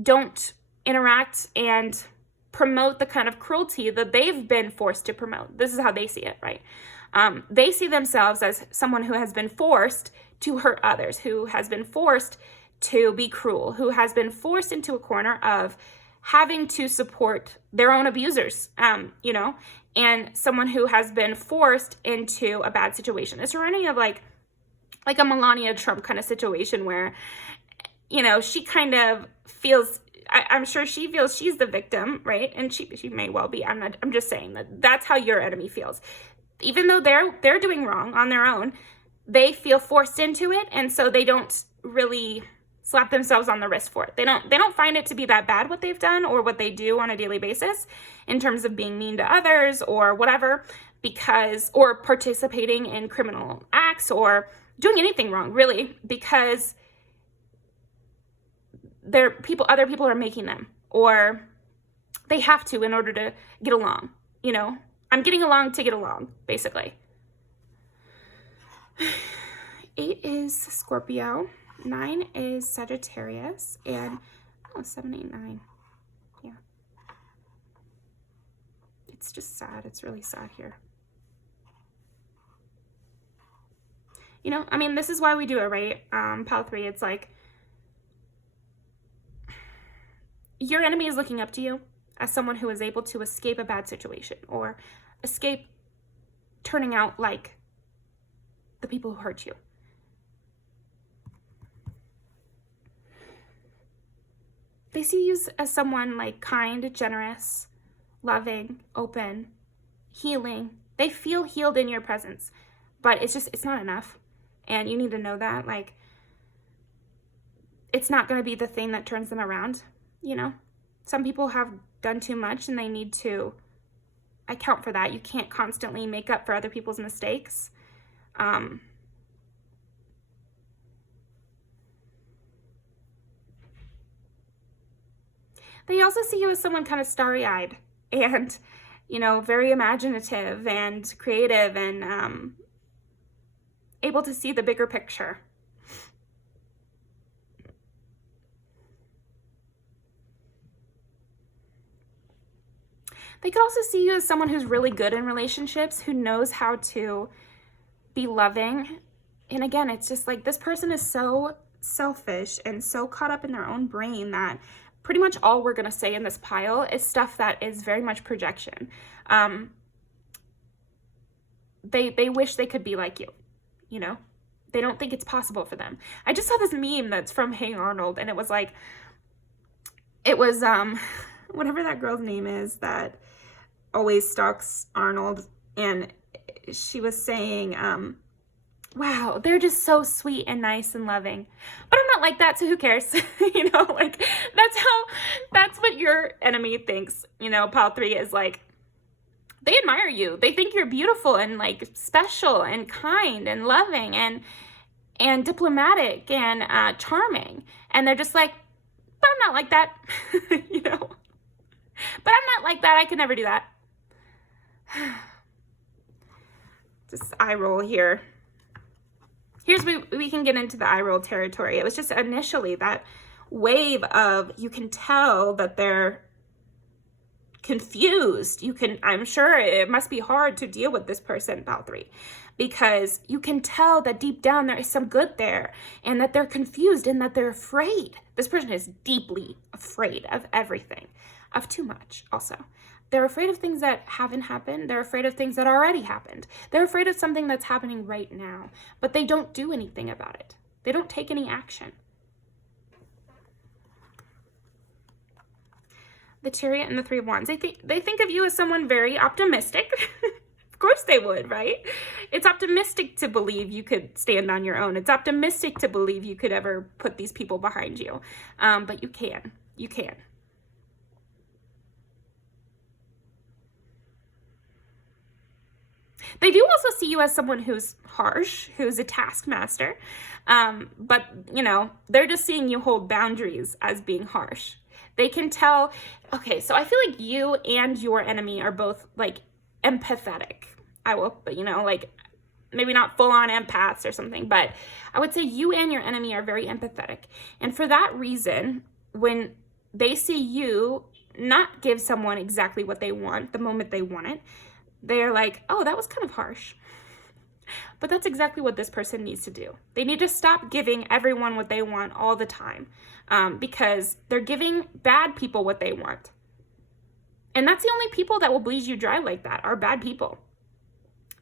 don't interact and promote the kind of cruelty that they've been forced to promote. This is how they see it, right? They see themselves as someone who has been forced to hurt others, who has been forced to be cruel, who has been forced into a corner of having to support their own abusers, you know, and someone who has been forced into a bad situation. It's reminding me of like a Melania Trump kind of situation where, you know, she kind of feels, I'm sure she feels she's the victim, right? And she may well be. I'm just saying that's how your enemy feels. Even though they're doing wrong on their own, they feel forced into it, and so they don't really slap themselves on the wrist for it. They don't find it to be that bad what they've done or what they do on a daily basis in terms of being mean to others or whatever, or participating in criminal acts or doing anything wrong, really, because other people are making them, or they have to in order to get along. You know, I'm getting along to get along, basically. 8 is Scorpio, 9 is Sagittarius, and 7, 8, 9. Yeah. It's just sad. It's really sad here. You know, I mean, this is why we do it, right? Pile 3, it's like, your enemy is looking up to you as someone who is able to escape a bad situation or escape turning out like the people who hurt you. They see you as someone like kind, generous, loving, open, healing. They feel healed in your presence, but it's not enough. And you need to know that, like, it's not going to be the thing that turns them around. You know, some people have done too much and they need to account for that. You can't constantly make up for other people's mistakes. They also see you as someone kind of starry-eyed and, you know, very imaginative and creative and able to see the bigger picture. They could also see you as someone who's really good in relationships, who knows how to be loving. And again, it's just like this person is so selfish and so caught up in their own brain that pretty much all we're going to say in this pile is stuff that is very much projection. They wish they could be like you, you know? They don't think it's possible for them. I just saw this meme that's from Hey Arnold, and it was like, whatever that girl's name is that always stalks Arnold, and she was saying, wow, they're just so sweet and nice and loving. But I'm not like that, so who cares? You know, like, that's what your enemy thinks. You know, pile 3 is like, they admire you. They think you're beautiful and like special and kind and loving and diplomatic and charming. And they're just like, but I'm not like that, you know? But I'm not like that. I could never do that. Just eye roll here. Here's where we can get into the eye roll territory. It was just initially that wave of, you can tell that they're confused. I'm sure it must be hard to deal with this person, pile 3, because you can tell that deep down there is some good there, and that they're confused and that they're afraid. This person is deeply afraid of everything, of too much also. They're afraid of things that haven't happened. They're afraid of things that already happened. They're afraid of something that's happening right now, but they don't do anything about it. They don't take any action. The Chariot and the 3 of Wands. They think of you as someone very optimistic. Of course they would, right? It's optimistic to believe you could stand on your own. It's optimistic to believe you could ever put these people behind you. But you can. You can. They do also see you as someone who's harsh, who's a taskmaster. But, you know, they're just seeing you hold boundaries as being harsh. They can tell, okay, so I feel like you and your enemy are both like empathetic. But you know, like maybe not full on empaths or something, but I would say you and your enemy are very empathetic. And for that reason, when they see you not give someone exactly what they want the moment they want it, they're like, oh, that was kind of harsh. But that's exactly what this person needs to do. They need to stop giving everyone what they want all the time, because they're giving bad people what they want. And that's the only people that will bleed you dry like that, are bad people.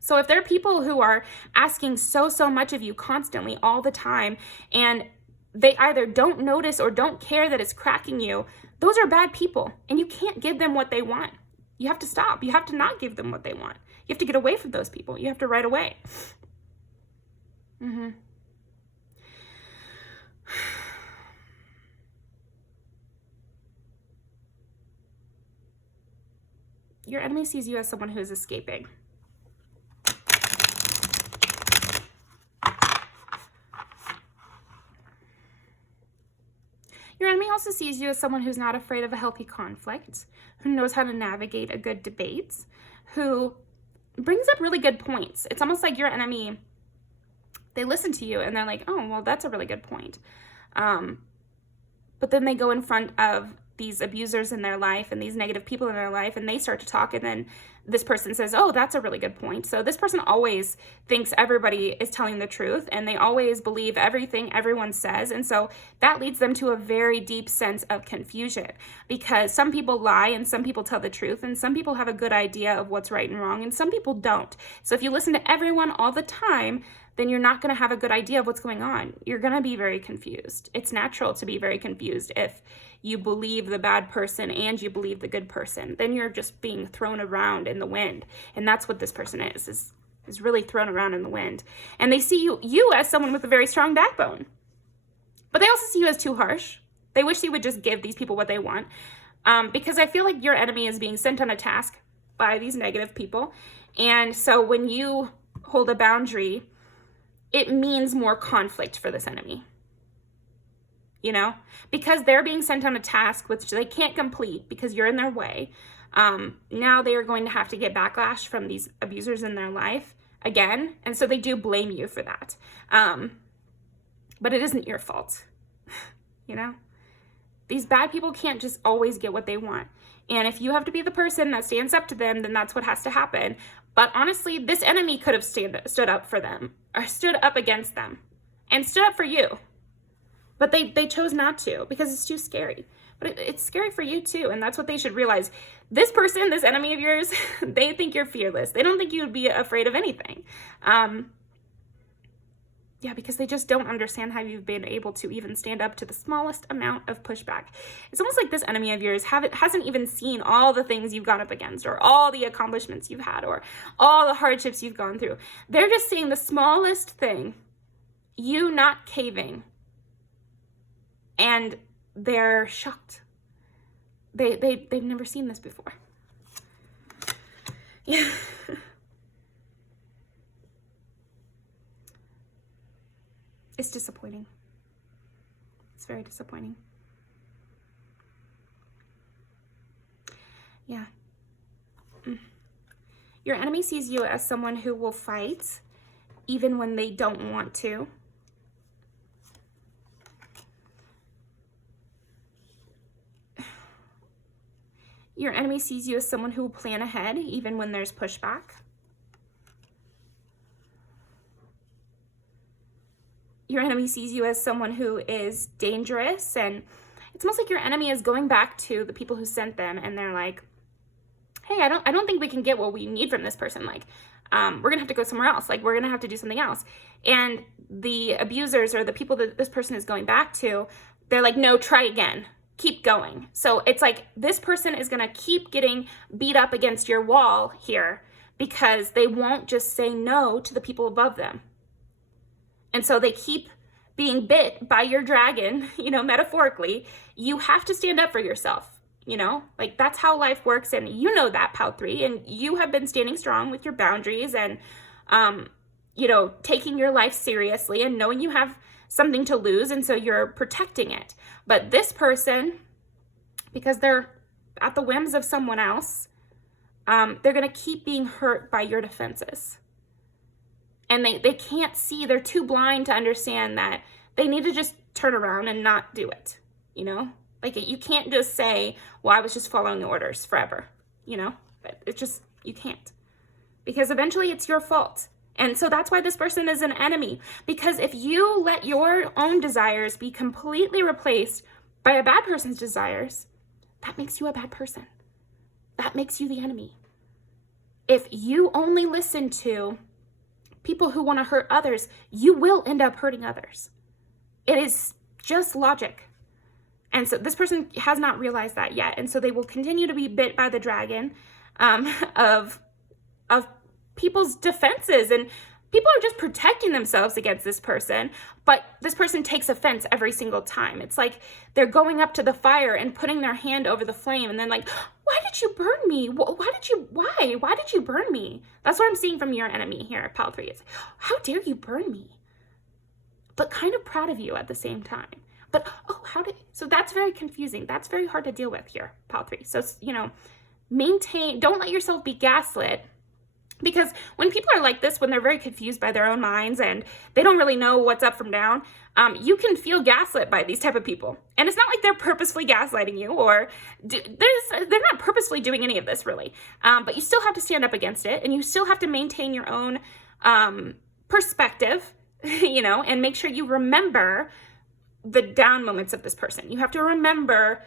So if there are people who are asking so much of you constantly all the time, and they either don't notice or don't care that it's cracking you, those are bad people, and you can't give them what they want. You have to stop. You have to not give them what they want. You have to get away from those people. You have to right away. Your enemy sees you as someone who is escaping. Your enemy also sees you as someone who's not afraid of a healthy conflict, who knows how to navigate a good debate, who brings up really good points. It's almost like your enemy, they listen to you and they're like, oh, well, that's a really good point. But then they go in front of these abusers in their life and these negative people in their life, and they start to talk, and then this person says, oh, that's a really good point. So this person always thinks everybody is telling the truth, and they always believe everything everyone says. And so that leads them to a very deep sense of confusion, because some people lie and some people tell the truth, and some people have a good idea of what's right and wrong, and some people don't. So if you listen to everyone all the time, then you're not going to have a good idea of what's going on. You're going to be very confused. It's natural to be very confused if you believe the bad person and you believe the good person. Then you're just being thrown around in the wind. And that's what this person is really thrown around in the wind. And they see you as someone with a very strong backbone. But they also see you as too harsh. They wish you would just give these people what they want. Because I feel like your enemy is being sent on a task by these negative people. And so when you hold a boundary, it means more conflict for this enemy, you know, because they're being sent on a task which they can't complete because you're in their way. Now they are going to have to get backlash from these abusers in their life again. And so they do blame you for that. But it isn't your fault, you know. These bad people can't just always get what they want. And if you have to be the person that stands up to them, then that's what has to happen. But honestly, this enemy could have stood up for them, or stood up against them and stood up for you. But they chose not to, because it's too scary. but it's scary for you too. And that's what they should realize. This person, this enemy of yours, they think you're fearless. They don't think you would be afraid of anything. Yeah, because they just don't understand how you've been able to even stand up to the smallest amount of pushback. It's almost like this enemy of yours hasn't even seen all the things you've gone up against, or all the accomplishments you've had, or all the hardships you've gone through. They're just seeing the smallest thing, you not caving, and they're shocked. They've never seen this before. Yeah. It's disappointing. It's very disappointing. Yeah. Your enemy sees you as someone who will fight even when they don't want to. Your enemy sees you as someone who will plan ahead even when there's pushback. Your enemy sees you as someone who is dangerous, and it's almost like your enemy is going back to the people who sent them, and they're like, hey, I don't think we can get what we need from this person. Like, we're gonna have to go somewhere else. Like, we're gonna have to do something else. And the abusers, or the people that this person is going back to, they're like, no, try again, keep going. So it's like this person is gonna keep getting beat up against your wall here because they won't just say no to the people above them. And so they keep being bit by your dragon, you know, metaphorically. You have to stand up for yourself, you know, like that's how life works. And you know that, Pal 3, and you have been standing strong with your boundaries and, you know, taking your life seriously and knowing you have something to lose. And so you're protecting it. But this person, because they're at the whims of someone else, they're going to keep being hurt by your defenses. And they can't see, they're too blind to understand that they need to just turn around and not do it, you know? Like, you can't just say, well, I was just following the orders forever, you know? But it's just, you can't. Because eventually it's your fault. And so that's why this person is an enemy. Because if you let your own desires be completely replaced by a bad person's desires, that makes you a bad person. That makes you the enemy. If you only listen to people who want to hurt others, you will end up hurting others. It is just logic. And so this person has not realized that yet. And so they will continue to be bit by the dragon of people's defenses. And people are just protecting themselves against this person, but this person takes offense every single time. It's like they're going up to the fire and putting their hand over the flame and then like, why did you burn me? Why did you burn me? That's what I'm seeing from your enemy here, Pal 3. It's, how dare you burn me? But kind of proud of you at the same time. But, so that's very confusing. That's very hard to deal with here, Pal 3. So, you know, don't let yourself be gaslit. Because when people are like this, when they're very confused by their own minds and they don't really know what's up from down, you can feel gaslit by these type of people. And it's not like they're purposefully gaslighting you, or they're not purposefully doing any of this really. But you still have to stand up against it, and you still have to maintain your own perspective, you know, and make sure you remember the down moments of this person. You have to remember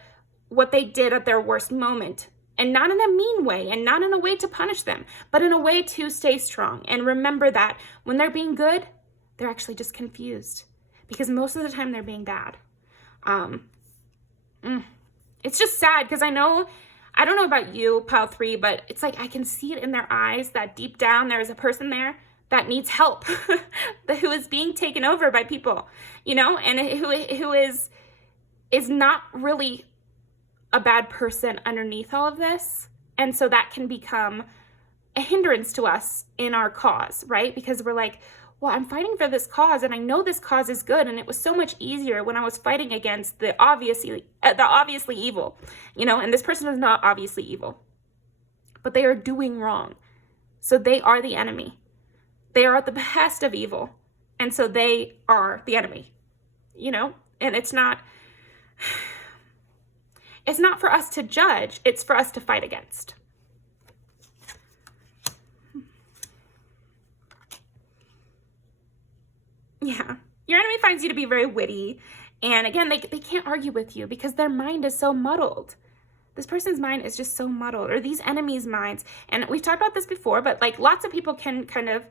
what they did at their worst moment. And not in a mean way, and not in a way to punish them, but in a way to stay strong. And remember that when they're being good, they're actually just confused. Because most of the time they're being bad. It's just sad because I don't know about you, Pal 3, but it's like I can see it in their eyes that deep down there is a person there that needs help, who is being taken over by people, you know, and who is not really a bad person underneath all of this. And so that can become a hindrance to us in our cause, right? Because we're like, well, I'm fighting for this cause and I know this cause is good. And it was so much easier when I was fighting against the obviously evil, you know, and this person is not obviously evil, but they are doing wrong. So they are the enemy. They are at the behest of evil. And so they are the enemy, you know, and it's not for us to judge, it's for us to fight against. Yeah. Your enemy finds you to be very witty And again, they can't argue with you because their mind is so muddled. This person's mind is just so muddled, or these enemies' minds. And we've talked about this before, but like lots of people can kind of,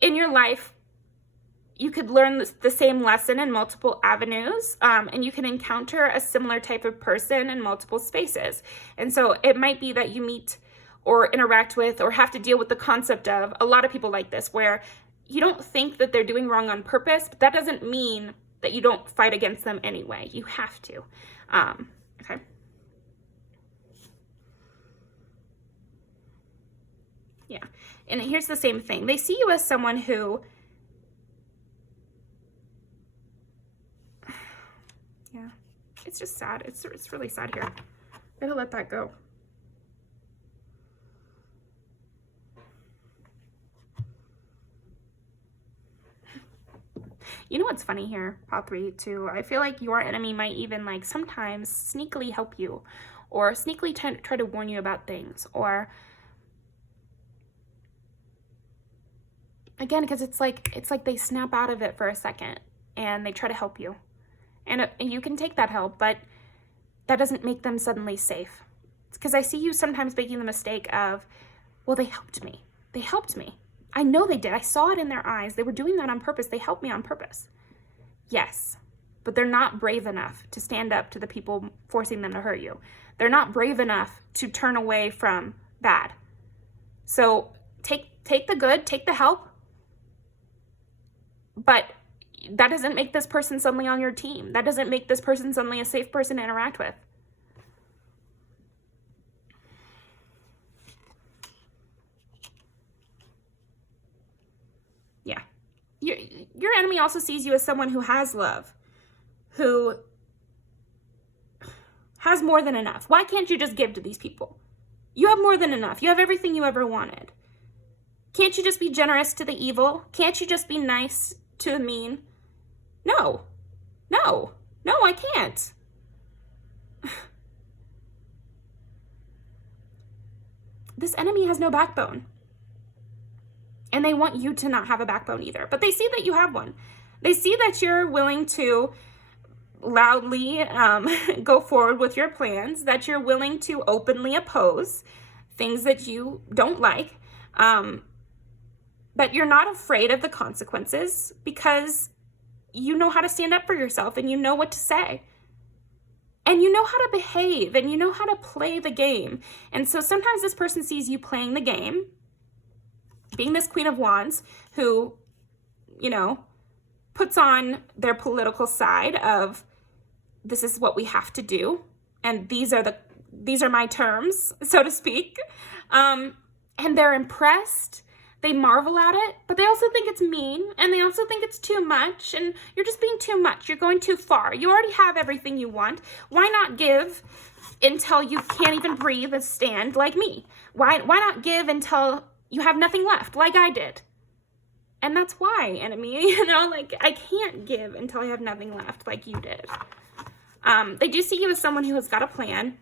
in your life, you could learn the same lesson in multiple avenues, and you can encounter a similar type of person in multiple spaces. And so it might be that you meet or interact with or have to deal with the concept of a lot of people like this, where you don't think that they're doing wrong on purpose, but that doesn't mean that you don't fight against them anyway. You have to. Okay. Yeah. And here's the same thing. They see you as someone who, yeah, it's just sad. It's really sad here. I gotta let that go. You know what's funny here, pile 3, too? I feel like your enemy might even like sometimes sneakily help you, or sneakily try to warn you about things, or again, because it's like they snap out of it for a second and they try to help you, and you can take that help, but that doesn't make them suddenly safe. It's because I see you sometimes making the mistake of, well, they helped me. They helped me. I know they did. I saw it in their eyes. They were doing that on purpose. They helped me on purpose. Yes, but they're not brave enough to stand up to the people forcing them to hurt you. They're not brave enough to turn away from bad. So take the good, take the help, but that doesn't make this person suddenly on your team. That doesn't make this person suddenly a safe person to interact with. Yeah. Your enemy also sees you as someone who has love, who has more than enough. Why can't you just give to these people? You have more than enough. You have everything you ever wanted. Can't you just be generous to the evil? Can't you just be nice to the mean? No, I can't. This enemy has no backbone. And they want you to not have a backbone either. But they see that you have one. They see that you're willing to loudly go forward with your plans, that you're willing to openly oppose things that you don't like, that you're not afraid of the consequences because you know how to stand up for yourself, and you know what to say, and you know how to behave, and you know how to play the game. And so sometimes this person sees you playing the game, being this Queen of Wands who, you know, puts on their political side of, this is what we have to do, and these are my terms, so to speak. And they're impressed. They marvel at it, but they also think it's mean, and they also think it's too much, and you're just being too much. You're going too far. You already have everything you want. Why not give until you can't even breathe and stand like me? Why not give until you have nothing left, like I did? And that's why, enemy, you know, like, I can't give until I have nothing left, like you did. They do see you as someone who has got a plan,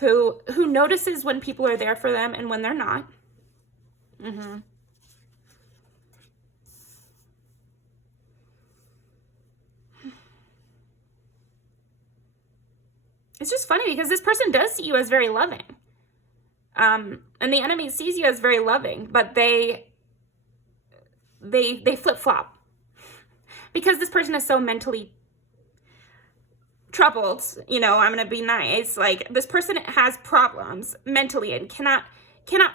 who notices when people are there for them and when they're not. It's just funny because this person does see you as very loving. And the enemy sees you as very loving, but they flip-flop. Because this person is so mentally troubled, you know, I'm going to be nice. Like, this person has problems mentally and cannot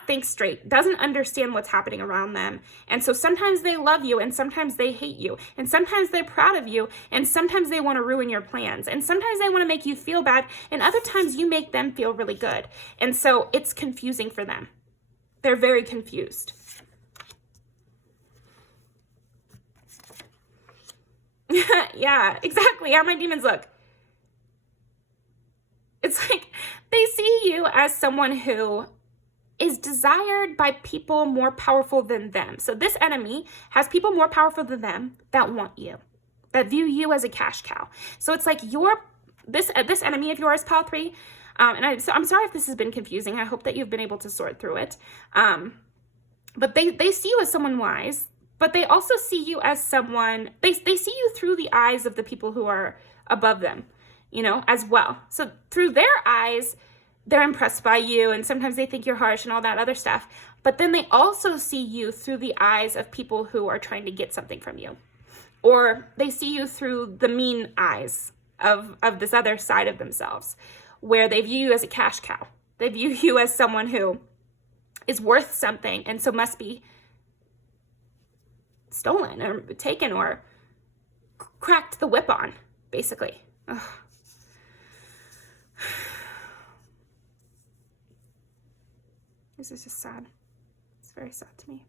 think straight, doesn't understand what's happening around them. And so sometimes they love you, and sometimes they hate you, and sometimes they're proud of you, and sometimes they want to ruin your plans, and sometimes they want to make you feel bad, and other times you make them feel really good. And so it's confusing for them. They're very confused. Yeah, exactly. How my demons look. It's like they see you as someone who is desired by people more powerful than them. So this enemy has people more powerful than them that want you, that view you as a cash cow. So it's like this enemy of yours, pile 3, and I'm sorry if this has been confusing. I hope that you've been able to sort through it. But they see you as someone wise, but they also see you as someone, they see you through the eyes of the people who are above them, you know, as well. So through their eyes, they're impressed by you, and sometimes they think you're harsh and all that other stuff. But then they also see you through the eyes of people who are trying to get something from you. Or they see you through the mean eyes of this other side of themselves, where they view you as a cash cow. They view you as someone who is worth something and so must be stolen or taken or cracked the whip on, basically. Ugh. This is just sad. It's very sad to me.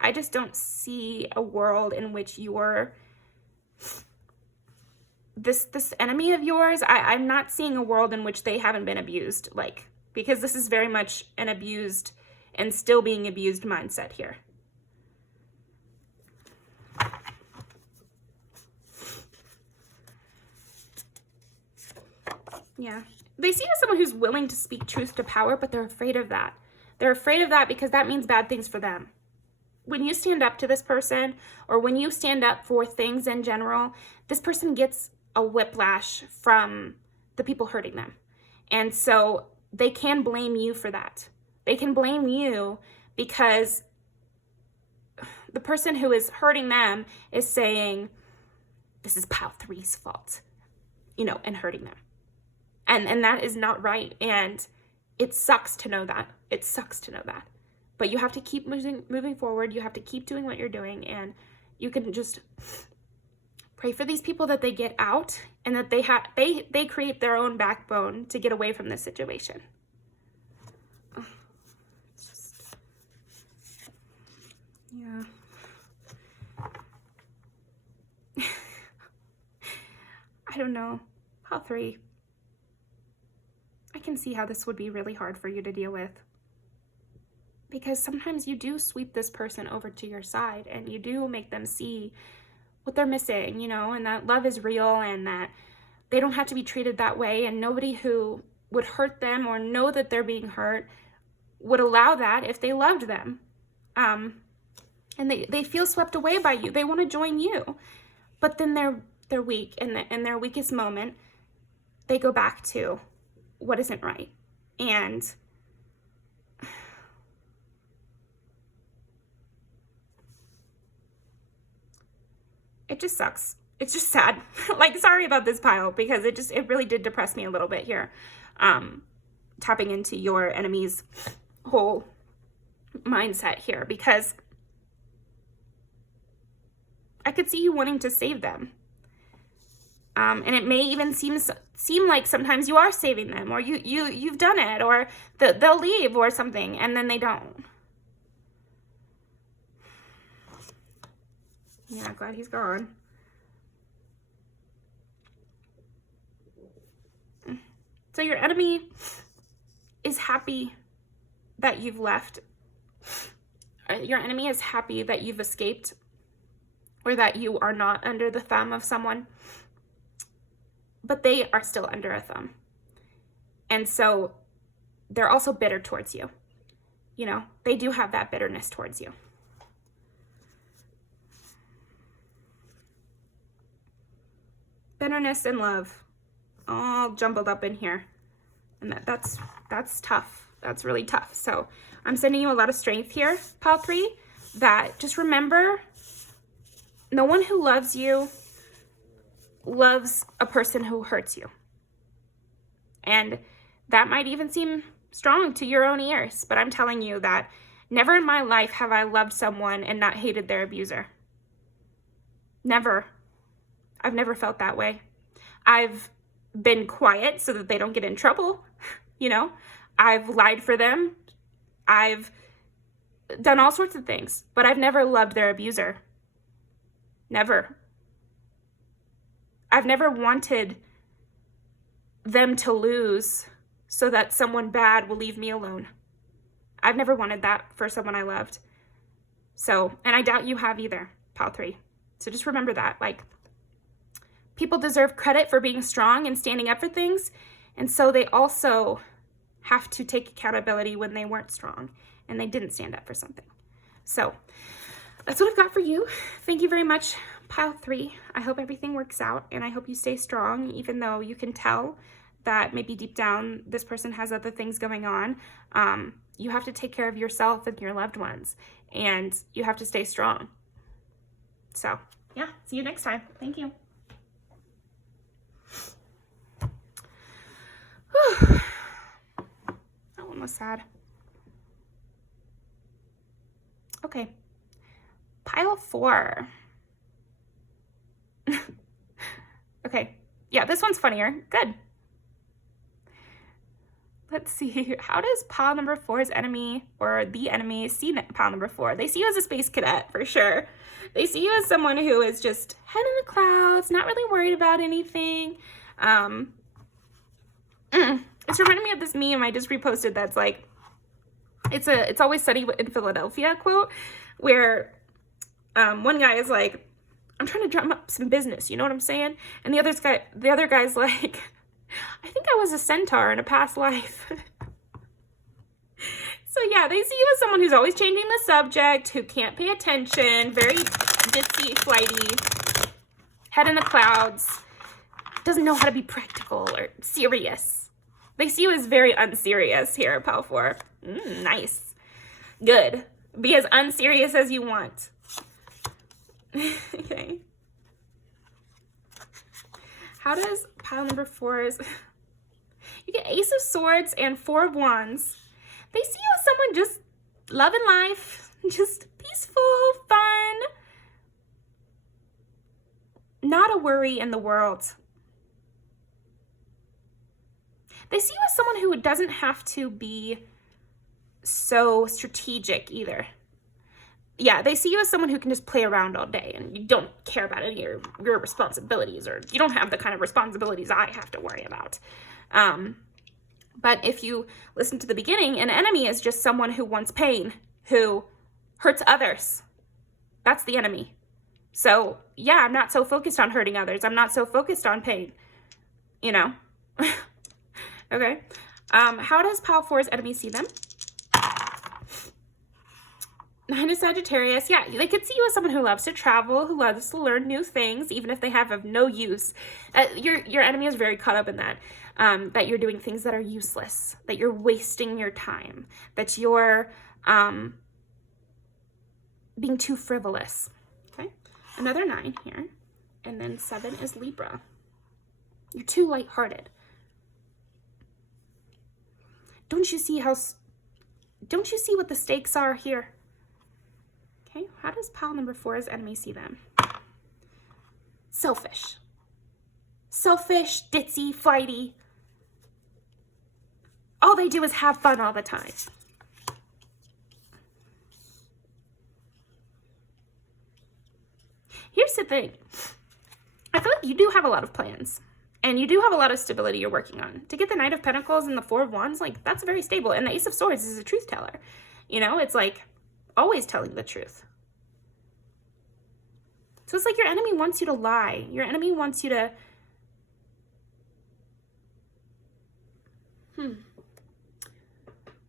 I just don't see a world in which you're this enemy of yours. I'm not seeing a world in which they haven't been abused, like, because this is very much an abused and still being abused mindset here. Yeah. They see you as someone who's willing to speak truth to power, but they're afraid of that. They're afraid of that because that means bad things for them. When you stand up to this person, or when you stand up for things in general, this person gets a whiplash from the people hurting them. And so they can blame you for that. They can blame you because the person who is hurting them is saying, this is Pile 3's fault, you know, and hurting them. And that is not right. And it sucks to know that. It sucks to know that. But you have to keep moving forward. You have to keep doing what you're doing. And you can just pray for these people that they get out and that they create their own backbone to get away from this situation. Yeah. I don't know. Pile 3. I can see how this would be really hard for you to deal with. Because sometimes you do sweep this person over to your side and you do make them see what they're missing, you know, and that love is real and that they don't have to be treated that way, and nobody who would hurt them or know that they're being hurt would allow that if they loved them. And they feel swept away by you. They want to join you. But then they're weak, and in their weakest moment, they go back to what isn't right. And it just sucks. It's just sad. Like, sorry about this pile, because it really did depress me a little bit here. Tapping into your enemy's whole mindset here, because I could see you wanting to save them. And it may even seem like sometimes you are saving them, or you've done it, or they'll leave or something, and then they don't. Yeah, glad he's gone. So your enemy is happy that you've left. Your enemy is happy that you've escaped, or that you are not under the thumb of someone. But they are still under a thumb. And so they're also bitter towards you. You know, they do have that bitterness towards you. Bitterness and love all jumbled up in here. And that's tough. That's really tough. So I'm sending you a lot of strength here, Pile 3, that just remember, no one who loves you loves a person who hurts you. And that might even seem strong to your own ears, but I'm telling you that never in my life have I loved someone and not hated their abuser. Never. I've never felt that way. I've been quiet so that they don't get in trouble, you know. I've lied for them. I've done all sorts of things, but I've never loved their abuser. Never. I've never wanted them to lose so that someone bad will leave me alone. I've never wanted that for someone I loved. So, and I doubt you have either, Pile 3. So just remember that, like, people deserve credit for being strong and standing up for things, and so they also have to take accountability when they weren't strong and they didn't stand up for something. So that's what I've got for you. Thank you very much Pile 3, I hope everything works out and I hope you stay strong, even though you can tell that maybe deep down this person has other things going on. You have to take care of yourself and your loved ones, and you have to stay strong. So yeah, see you next time. Thank you. Whew. That one was sad. Okay, pile 4. Okay, yeah, this one's funnier. Good. Let's see. How does pile number 4's enemy or the enemy see pile number 4? They see you as a space cadet for sure. They see you as someone who is just head in the clouds, not really worried about anything. It's reminding me of this meme I just reposted that's like, it's always sunny in Philadelphia quote, where one guy is like, I'm trying to drum up some business, you know what I'm saying? And the other guy's like, I think I was a centaur in a past life. So yeah, they see you as someone who's always changing the subject, who can't pay attention, very ditzy, flighty, head in the clouds, doesn't know how to be practical or serious. They see you as very unserious here, pile 4. Nice. Good. Be as unserious as you want. Okay. How does pile number 4's... You get Ace of Swords and 4 of Wands. They see you as someone just loving life, just peaceful, fun, not a worry in the world. They see you as someone who doesn't have to be so strategic either. Yeah, they see you as someone who can just play around all day and you don't care about any of your responsibilities, or you don't have the kind of responsibilities I have to worry about. But if you listen to the beginning, an enemy is just someone who wants pain, who hurts others. That's the enemy. So yeah, I'm not so focused on hurting others. I'm not so focused on pain, you know? Okay. How does pile 4's enemy see them? 9 of Sagittarius. Yeah, they could see you as someone who loves to travel, who loves to learn new things, even if they have of no use. Your enemy is very caught up in that, that you're doing things that are useless, that you're wasting your time, that you're being too frivolous. Okay, another 9 here, and then 7 is Libra. You're too lighthearted. Don't you see what the stakes are here? Okay, how does pile number 4's enemy see them? Selfish. Selfish, ditzy, flighty. All they do is have fun all the time. Here's the thing. I feel like you do have a lot of plans. And you do have a lot of stability you're working on. To get the Knight of Pentacles and the 4 of Wands, like, that's very stable. And the Ace of Swords is a truth teller. You know, it's like always telling the truth. So it's like your enemy wants you to lie. Your enemy wants you to... Your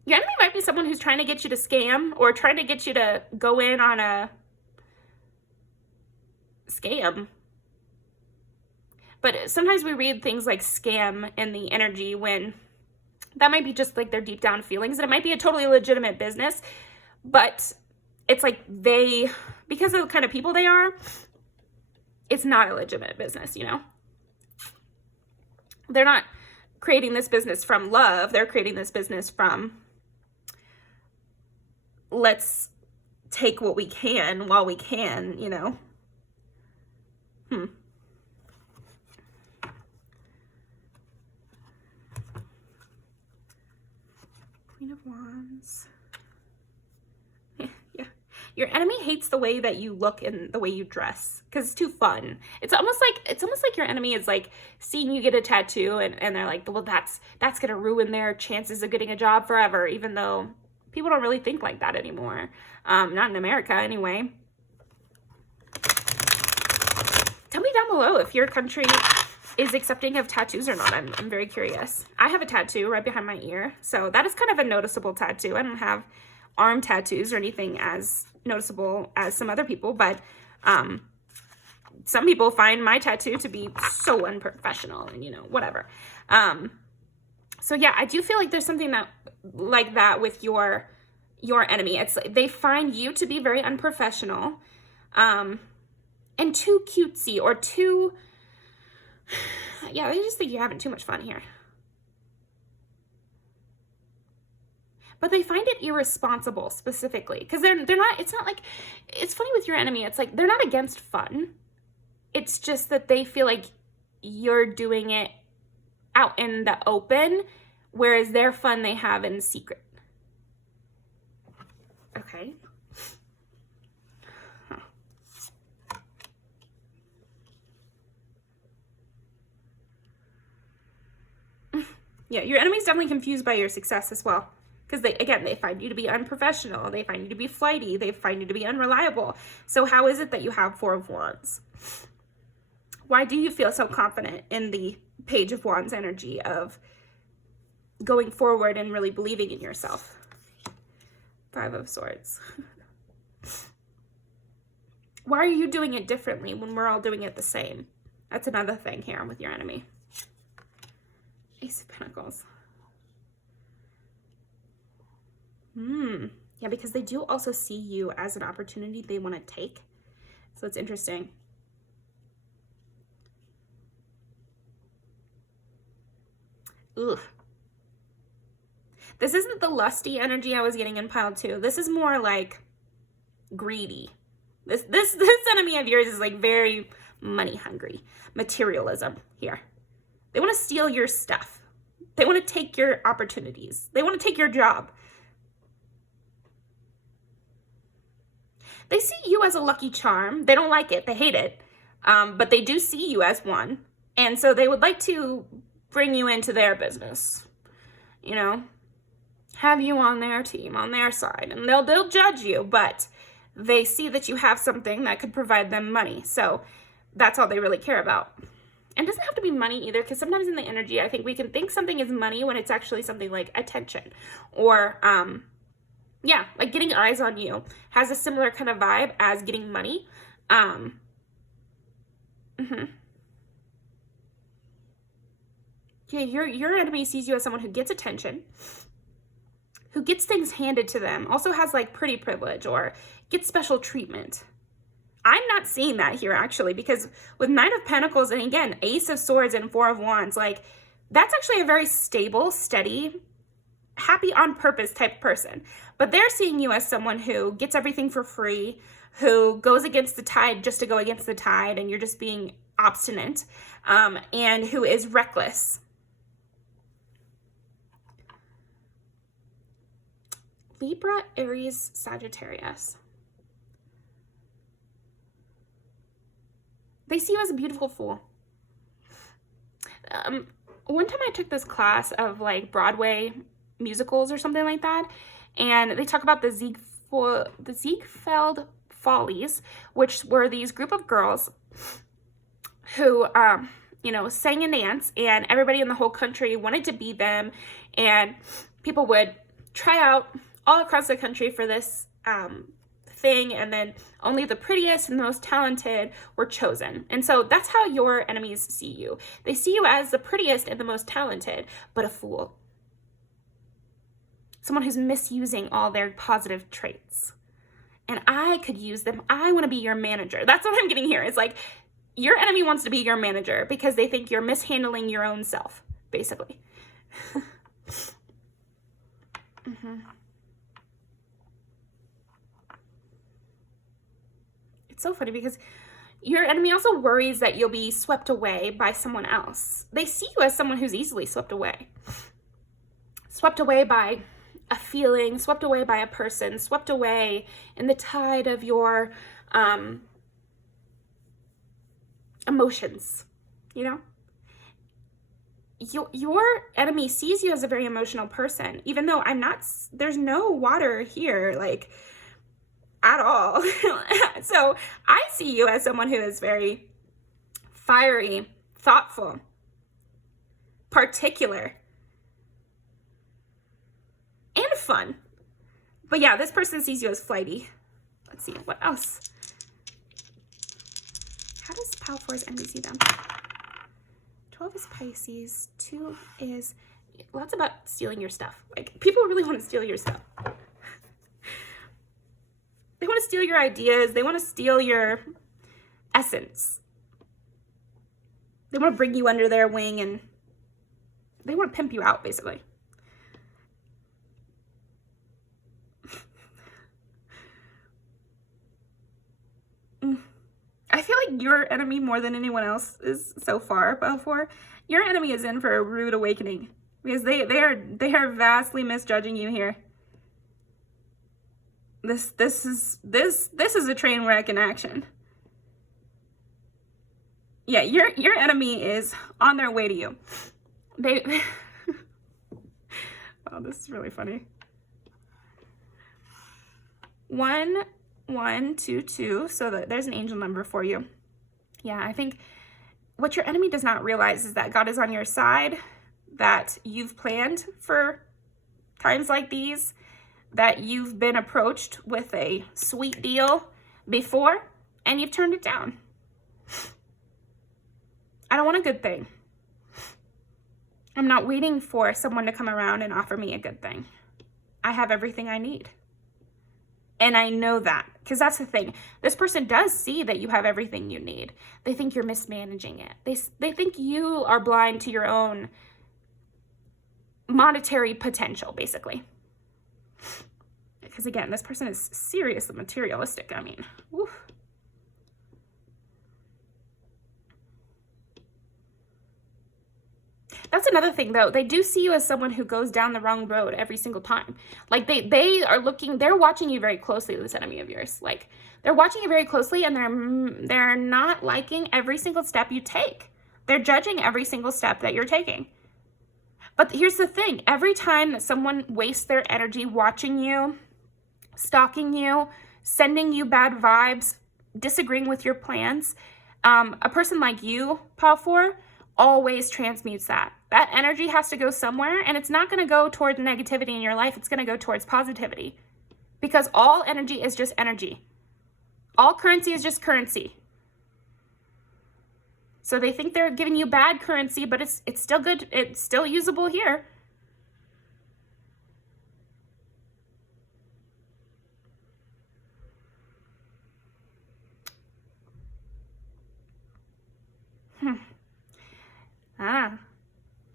enemy might be someone who's trying to get you to scam, or trying to get you to go in on a scam. But sometimes we read things like scam in the energy when that might be just like their deep down feelings, and it might be a totally legitimate business, but it's like because of the kind of people they are, it's not a legitimate business, you know? They're not creating this business from love. They're creating this business from, let's take what we can while we can, you know? Queen of Wands. Yeah. Your enemy hates the way that you look and the way you dress because it's too fun. It's almost like your enemy is like seeing you get a tattoo and they're like, well, that's gonna ruin their chances of getting a job forever, even though people don't really think like that anymore. Not in America anyway. Tell me down below if your country is accepting of tattoos or not. I'm very curious. I have a tattoo right behind my ear, so that is kind of a noticeable tattoo. I don't have arm tattoos or anything as noticeable as some other people, but some people find my tattoo to be so unprofessional and, you know, whatever. So yeah, I do feel like there's something that like that with your enemy. It's like they find you to be very unprofessional, and too cutesy, or too, yeah, they just think you're having too much fun here. But they find it irresponsible specifically, because they're not, it's not like, it's funny with your enemy, it's like they're not against fun. It's just that they feel like you're doing it out in the open, whereas their fun they have in secret. Okay. Huh. Yeah, your enemy's definitely confused by your success as well. Because they find you to be unprofessional. They find you to be flighty. They find you to be unreliable. So how is it that you have 4 of Wands? Why do you feel so confident in the Page of Wands energy of going forward and really believing in yourself? 5 of Swords. Why are you doing it differently when we're all doing it the same? That's another thing here with your enemy. Ace of Pentacles. Yeah, because they do also see you as an opportunity they want to take. So it's interesting. Ugh. This isn't the lusty energy I was getting in pile 2. This is more like greedy. This enemy of yours is like very money hungry. Materialism here. They want to steal your stuff. They want to take your opportunities. They want to take your job. They see you as a lucky charm. They don't like it. They hate it. But they do see you as one. And so they would like to bring you into their business. You know, have you on their team, on their side. And they'll judge you, but they see that you have something that could provide them money. So that's all they really care about. And it doesn't have to be money either, because sometimes in the energy, I think we can think something is money when it's actually something like attention, or yeah, like getting eyes on you has a similar kind of vibe as getting money. Yeah, your enemy sees you as someone who gets attention, who gets things handed to them, also has like pretty privilege or gets special treatment. I'm not seeing that here actually, because with 9 of Pentacles and again, Ace of Swords and 4 of Wands, like that's actually a very stable, steady, happy on purpose type person. But they're seeing you as someone who gets everything for free, who goes against the tide just to go against the tide, and you're just being obstinate, and who is reckless. Libra, Aries, Sagittarius. They see you as a beautiful fool. One time I took this class of like Broadway musicals or something like that, and they talk about the Ziegfeld Follies, which were these group of girls who you know, sang and danced, and everybody in the whole country wanted to be them, and people would try out all across the country for this thing, and then only the prettiest and the most talented were chosen. And so that's how your enemies see you. They see you as the prettiest and the most talented, but a fool. Someone who's misusing all their positive traits. And I could use them. I want to be your manager. That's what I'm getting here. It's like your enemy wants to be your manager because they think you're mishandling your own self, basically. It's so funny because your enemy also worries that you'll be swept away by someone else. They see you as someone who's easily swept away. Swept away by a feeling, swept away by a person, swept away in the tide of your emotions, you know? Your enemy sees you as a very emotional person, even though there's no water here, like, at all. So I see you as someone who is very fiery, thoughtful, particular, and fun. But yeah, this person sees you as flighty. Let's see, what else How does Pile 4's enemy see them? 12 is Pisces. 2 is... Lots about stealing your stuff. Like, people really want to steal your stuff. They want to steal your ideas. They want to steal your essence. They want to bring you under their wing and they want to pimp you out, basically. I feel like your enemy more than anyone else is so far before. Your enemy is in for a rude awakening because they are vastly misjudging you here. This is a train wreck in action. Yeah, your enemy is on their way to you. Oh, this is really funny. 1, 1, 2, 2. So there's an angel number for you. Yeah, I think what your enemy does not realize is that God is on your side, that you've planned for times like these, that you've been approached with a sweet deal before, and you've turned it down. I don't want a good thing. I'm not waiting for someone to come around and offer me a good thing. I have everything I need. And I know that, because that's the thing. This person does see that you have everything you need. They think you're mismanaging it. They think you are blind to your own monetary potential, basically. Because again, this person is seriously materialistic. I mean, woof. That's another thing, though. They do see you as someone who goes down the wrong road every single time. Like, they're watching you very closely, this enemy of yours. Like, they're watching you very closely, and they're not liking every single step you take. They're judging every single step that you're taking. But here's the thing. Every time that someone wastes their energy watching you, stalking you, sending you bad vibes, disagreeing with your plans, a person like you, Pile 4, always transmutes that. That energy has to go somewhere, and it's not going to go towards negativity in your life. It's going to go towards positivity, because all energy is just energy. All currency is just currency. So they think they're giving you bad currency, but it's still good. It's still usable here.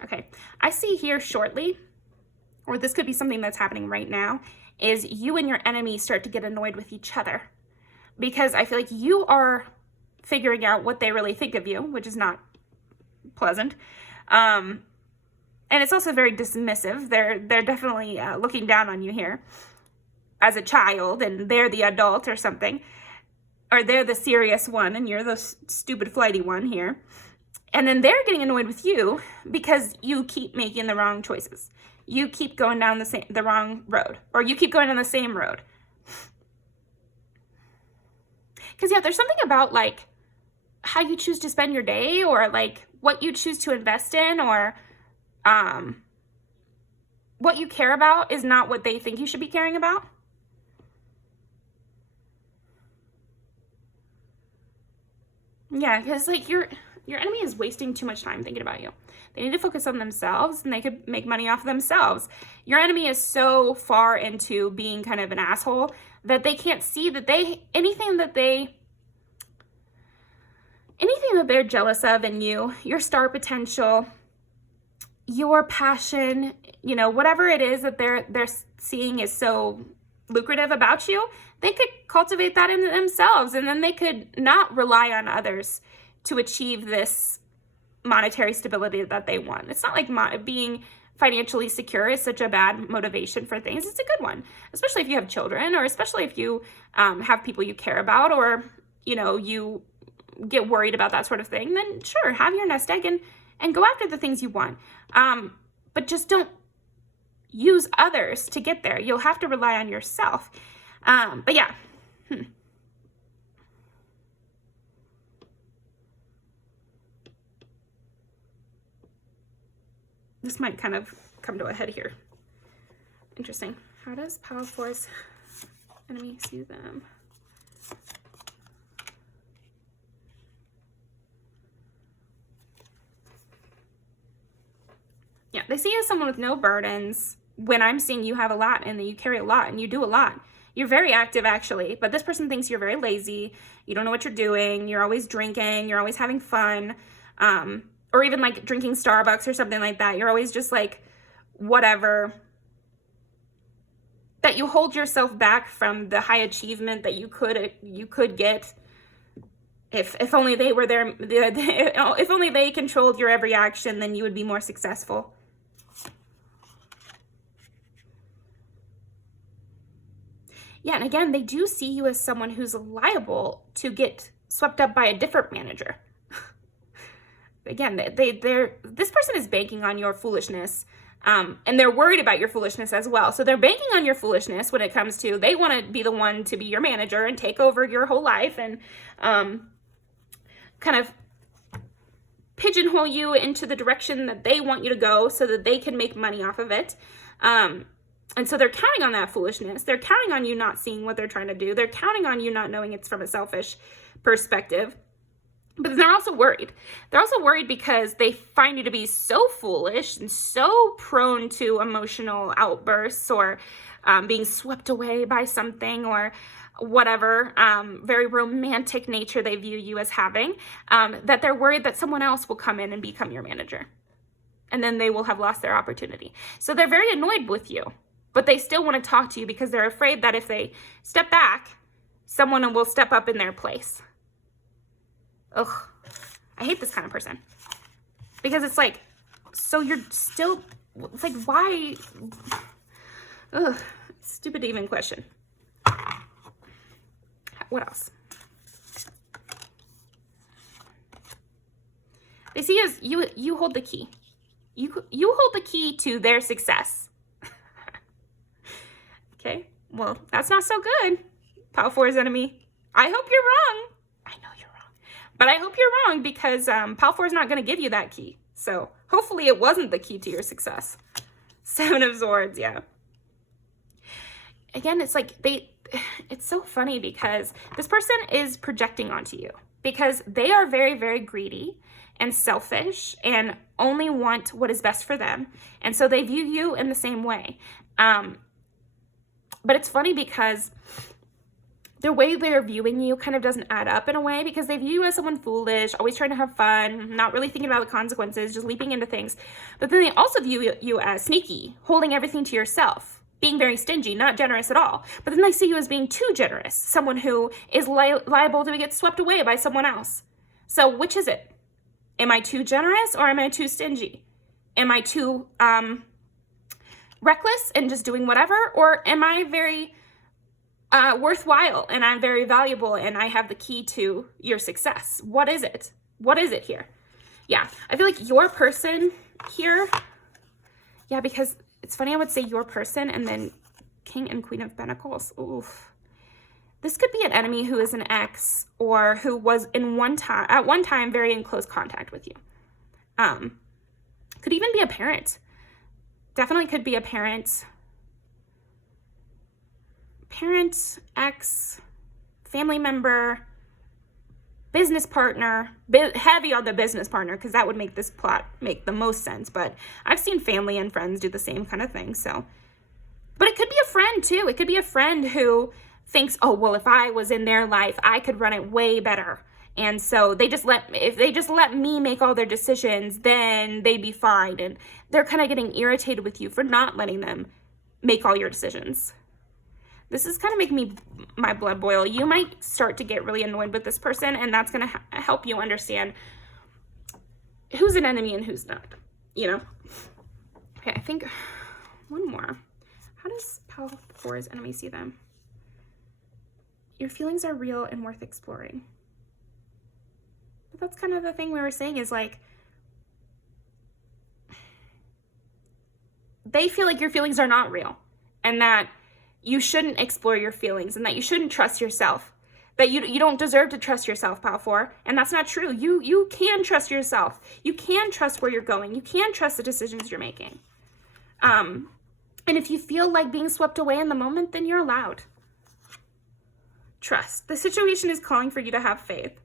Okay. I see here shortly, or this could be something that's happening right now, is you and your enemy start to get annoyed with each other. Because I feel like you are figuring out what they really think of you, which is not pleasant. And it's also very dismissive. They're definitely looking down on you here as a child, and they're the adult or something. Or they're the serious one, and you're the stupid flighty one here. And then they're getting annoyed with you because you keep making the wrong choices. You keep going down the wrong road, or you keep going on the same road. Because yeah, there's something about like how you choose to spend your day, or like what you choose to invest in, or what you care about is not what they think you should be caring about. Yeah, because like your enemy is wasting too much time thinking about you. They need to focus on themselves, and they could make money off of themselves. Your enemy is so far into being kind of an asshole that they can't see that anything that they're jealous of in you, your star potential, your passion, you know, whatever it is that they're seeing is so lucrative about you, they could cultivate that in themselves, and then they could not rely on others to achieve this monetary stability that they want. It's not like being financially secure is such a bad motivation for things. It's a good one, especially if you have children, or especially if you have people you care about, or, you know, you get worried about that sort of thing. Then sure, have your nest egg and go after the things you want. But just don't use others to get there. You'll have to rely on yourself. But yeah. This might kind of come to a head here. Interesting. How does Pile 4's enemy see them? they see you as someone with no burdens, when I'm seeing you have a lot and you carry a lot and you do a lot. You're very active, actually, but this person thinks you're very lazy. You don't know what you're doing. You're always drinking. You're always having fun, or even like drinking Starbucks or something like that. You're always just like whatever. That you hold yourself back from the high achievement that you could get. If only they were there, if only they controlled your every action, then you would be more successful. Yeah, and again, they do see you as someone who's liable to get swept up by a different manager. Again, this person is banking on your foolishness, and they're worried about your foolishness as well. So they're banking on your foolishness when it comes to, they want to be the one to be your manager and take over your whole life and kind of pigeonhole you into the direction that they want you to go so that they can make money off of it. And so they're counting on that foolishness. They're counting on you not seeing what they're trying to do. They're counting on you not knowing it's from a selfish perspective. But then they're also worried. They're also worried because they find you to be so foolish and so prone to emotional outbursts or being swept away by something or whatever very romantic nature they view you as having, that they're worried that someone else will come in and become your manager. And then they will have lost their opportunity. So they're very annoyed with you, but they still want to talk to you because they're afraid that if they step back, someone will step up in their place. Ugh, I hate this kind of person. Because it's like, so you're still, it's like, why? Ugh, stupid even question. What else? They see as you hold the key. You hold the key to their success. Okay, well, that's not so good, Pile 4's enemy. I hope you're wrong. I know you're wrong. But I hope you're wrong because Pile 4 is not going to give you that key. So hopefully it wasn't the key to your success. 7 of Swords, yeah. Again, it's like it's so funny because this person is projecting onto you because they are very, very greedy and selfish and only want what is best for them. And so they view you in the same way. But it's funny because the way they're viewing you kind of doesn't add up in a way because they view you as someone foolish, always trying to have fun, not really thinking about the consequences, just leaping into things. But then they also view you as sneaky, holding everything to yourself, being very stingy, not generous at all. But then they see you as being too generous, someone who is liable to get swept away by someone else. So which is it? Am I too generous or am I too stingy? Am I too reckless and just doing whatever? Or am I very worthwhile and I'm very valuable and I have the key to your success? What is it? What is it here? Yeah, I feel like your person here, yeah, because it's funny I would say your person and then King and Queen of Pentacles. Oof. This could be an enemy who is an ex or who was at one time very in close contact with you. Could even be a parent. Definitely could be a parent. Parent, ex, family member, business partner, heavy on the business partner because that would make this plot make the most sense. But I've seen family and friends do the same kind of thing. So, but it could be a friend too. It could be a friend who thinks, oh, well, if I was in their life, I could run it way better. And so if they just let me make all their decisions, then they'd be fine. And they're kind of getting irritated with you for not letting them make all your decisions. This is kind of making my blood boil. You might start to get really annoyed with this person, and that's going to help you understand who's an enemy and who's not, you know? Okay, I think one more. How does Pile 4's enemy see them? Your feelings are real and worth exploring. But that's kind of the thing we were saying is like, they feel like your feelings are not real and that you shouldn't explore your feelings and that you shouldn't trust yourself, that you don't deserve to trust yourself, Pile 4. And that's not true. You can trust yourself. You can trust where you're going. You can trust the decisions you're making. And if you feel like being swept away in the moment, then you're allowed. Trust. The situation is calling for you to have faith.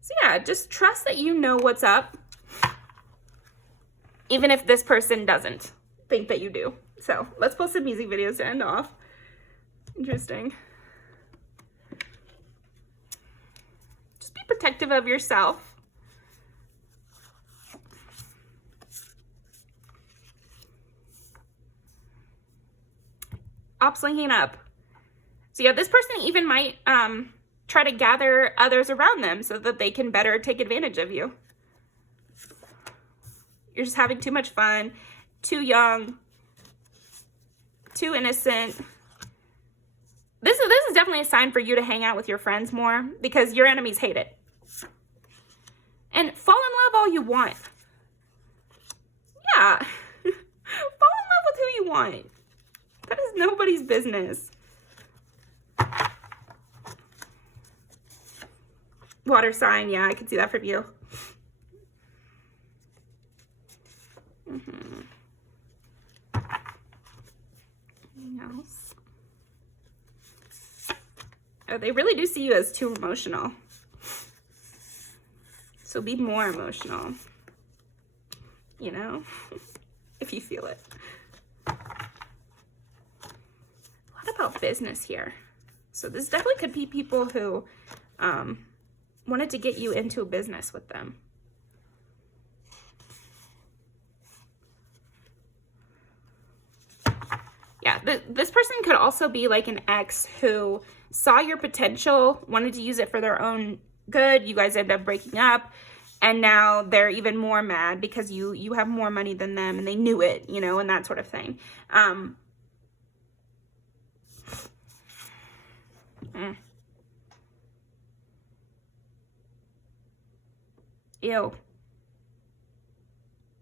So yeah, just trust that you know what's up. even if this person doesn't think that you do. So let's post some music videos to end off. Interesting. Just be protective of yourself. Ops linking up. So yeah, this person even might try to gather others around them so that they can better take advantage of you. You're just having too much fun, too young, too innocent. This is definitely a sign for you to hang out with your friends more, because your enemies hate it. And fall in love all you want. Yeah. Fall in love with who you want. That is nobody's business. Water sign, yeah, I can see that from you. Anything else? Oh, they really do see you as too emotional. So be more emotional, you know, if you feel it. What about business here? So this definitely could be people who wanted to get you into a business with them. Yeah, this person could also be like an ex who saw your potential, wanted to use it for their own good. You guys end up breaking up, and now they're even more mad because you have more money than them, and they knew it, you know, and that sort of thing. Ew.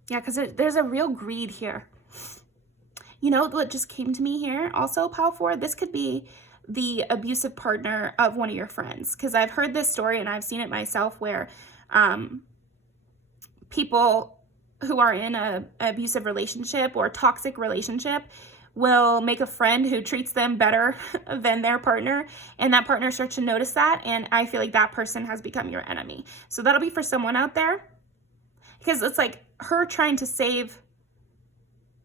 Yeah, because there's a real greed here. You know what just came to me here? Also, Pile 4, this could be the abusive partner of one of your friends. Because I've heard this story and I've seen it myself where people who are in an abusive relationship or toxic relationship will make a friend who treats them better than their partner, and that partner starts to notice that, and I feel like that person has become your enemy. So that'll be for someone out there, because it's like her trying to save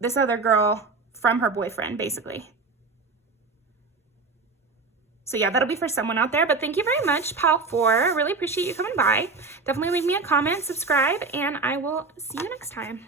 this other girl from her boyfriend, basically. So yeah, that'll be for someone out there. But thank you very much, Pile 4. I really appreciate you coming by. Definitely leave me a comment, subscribe, and I will see you next time.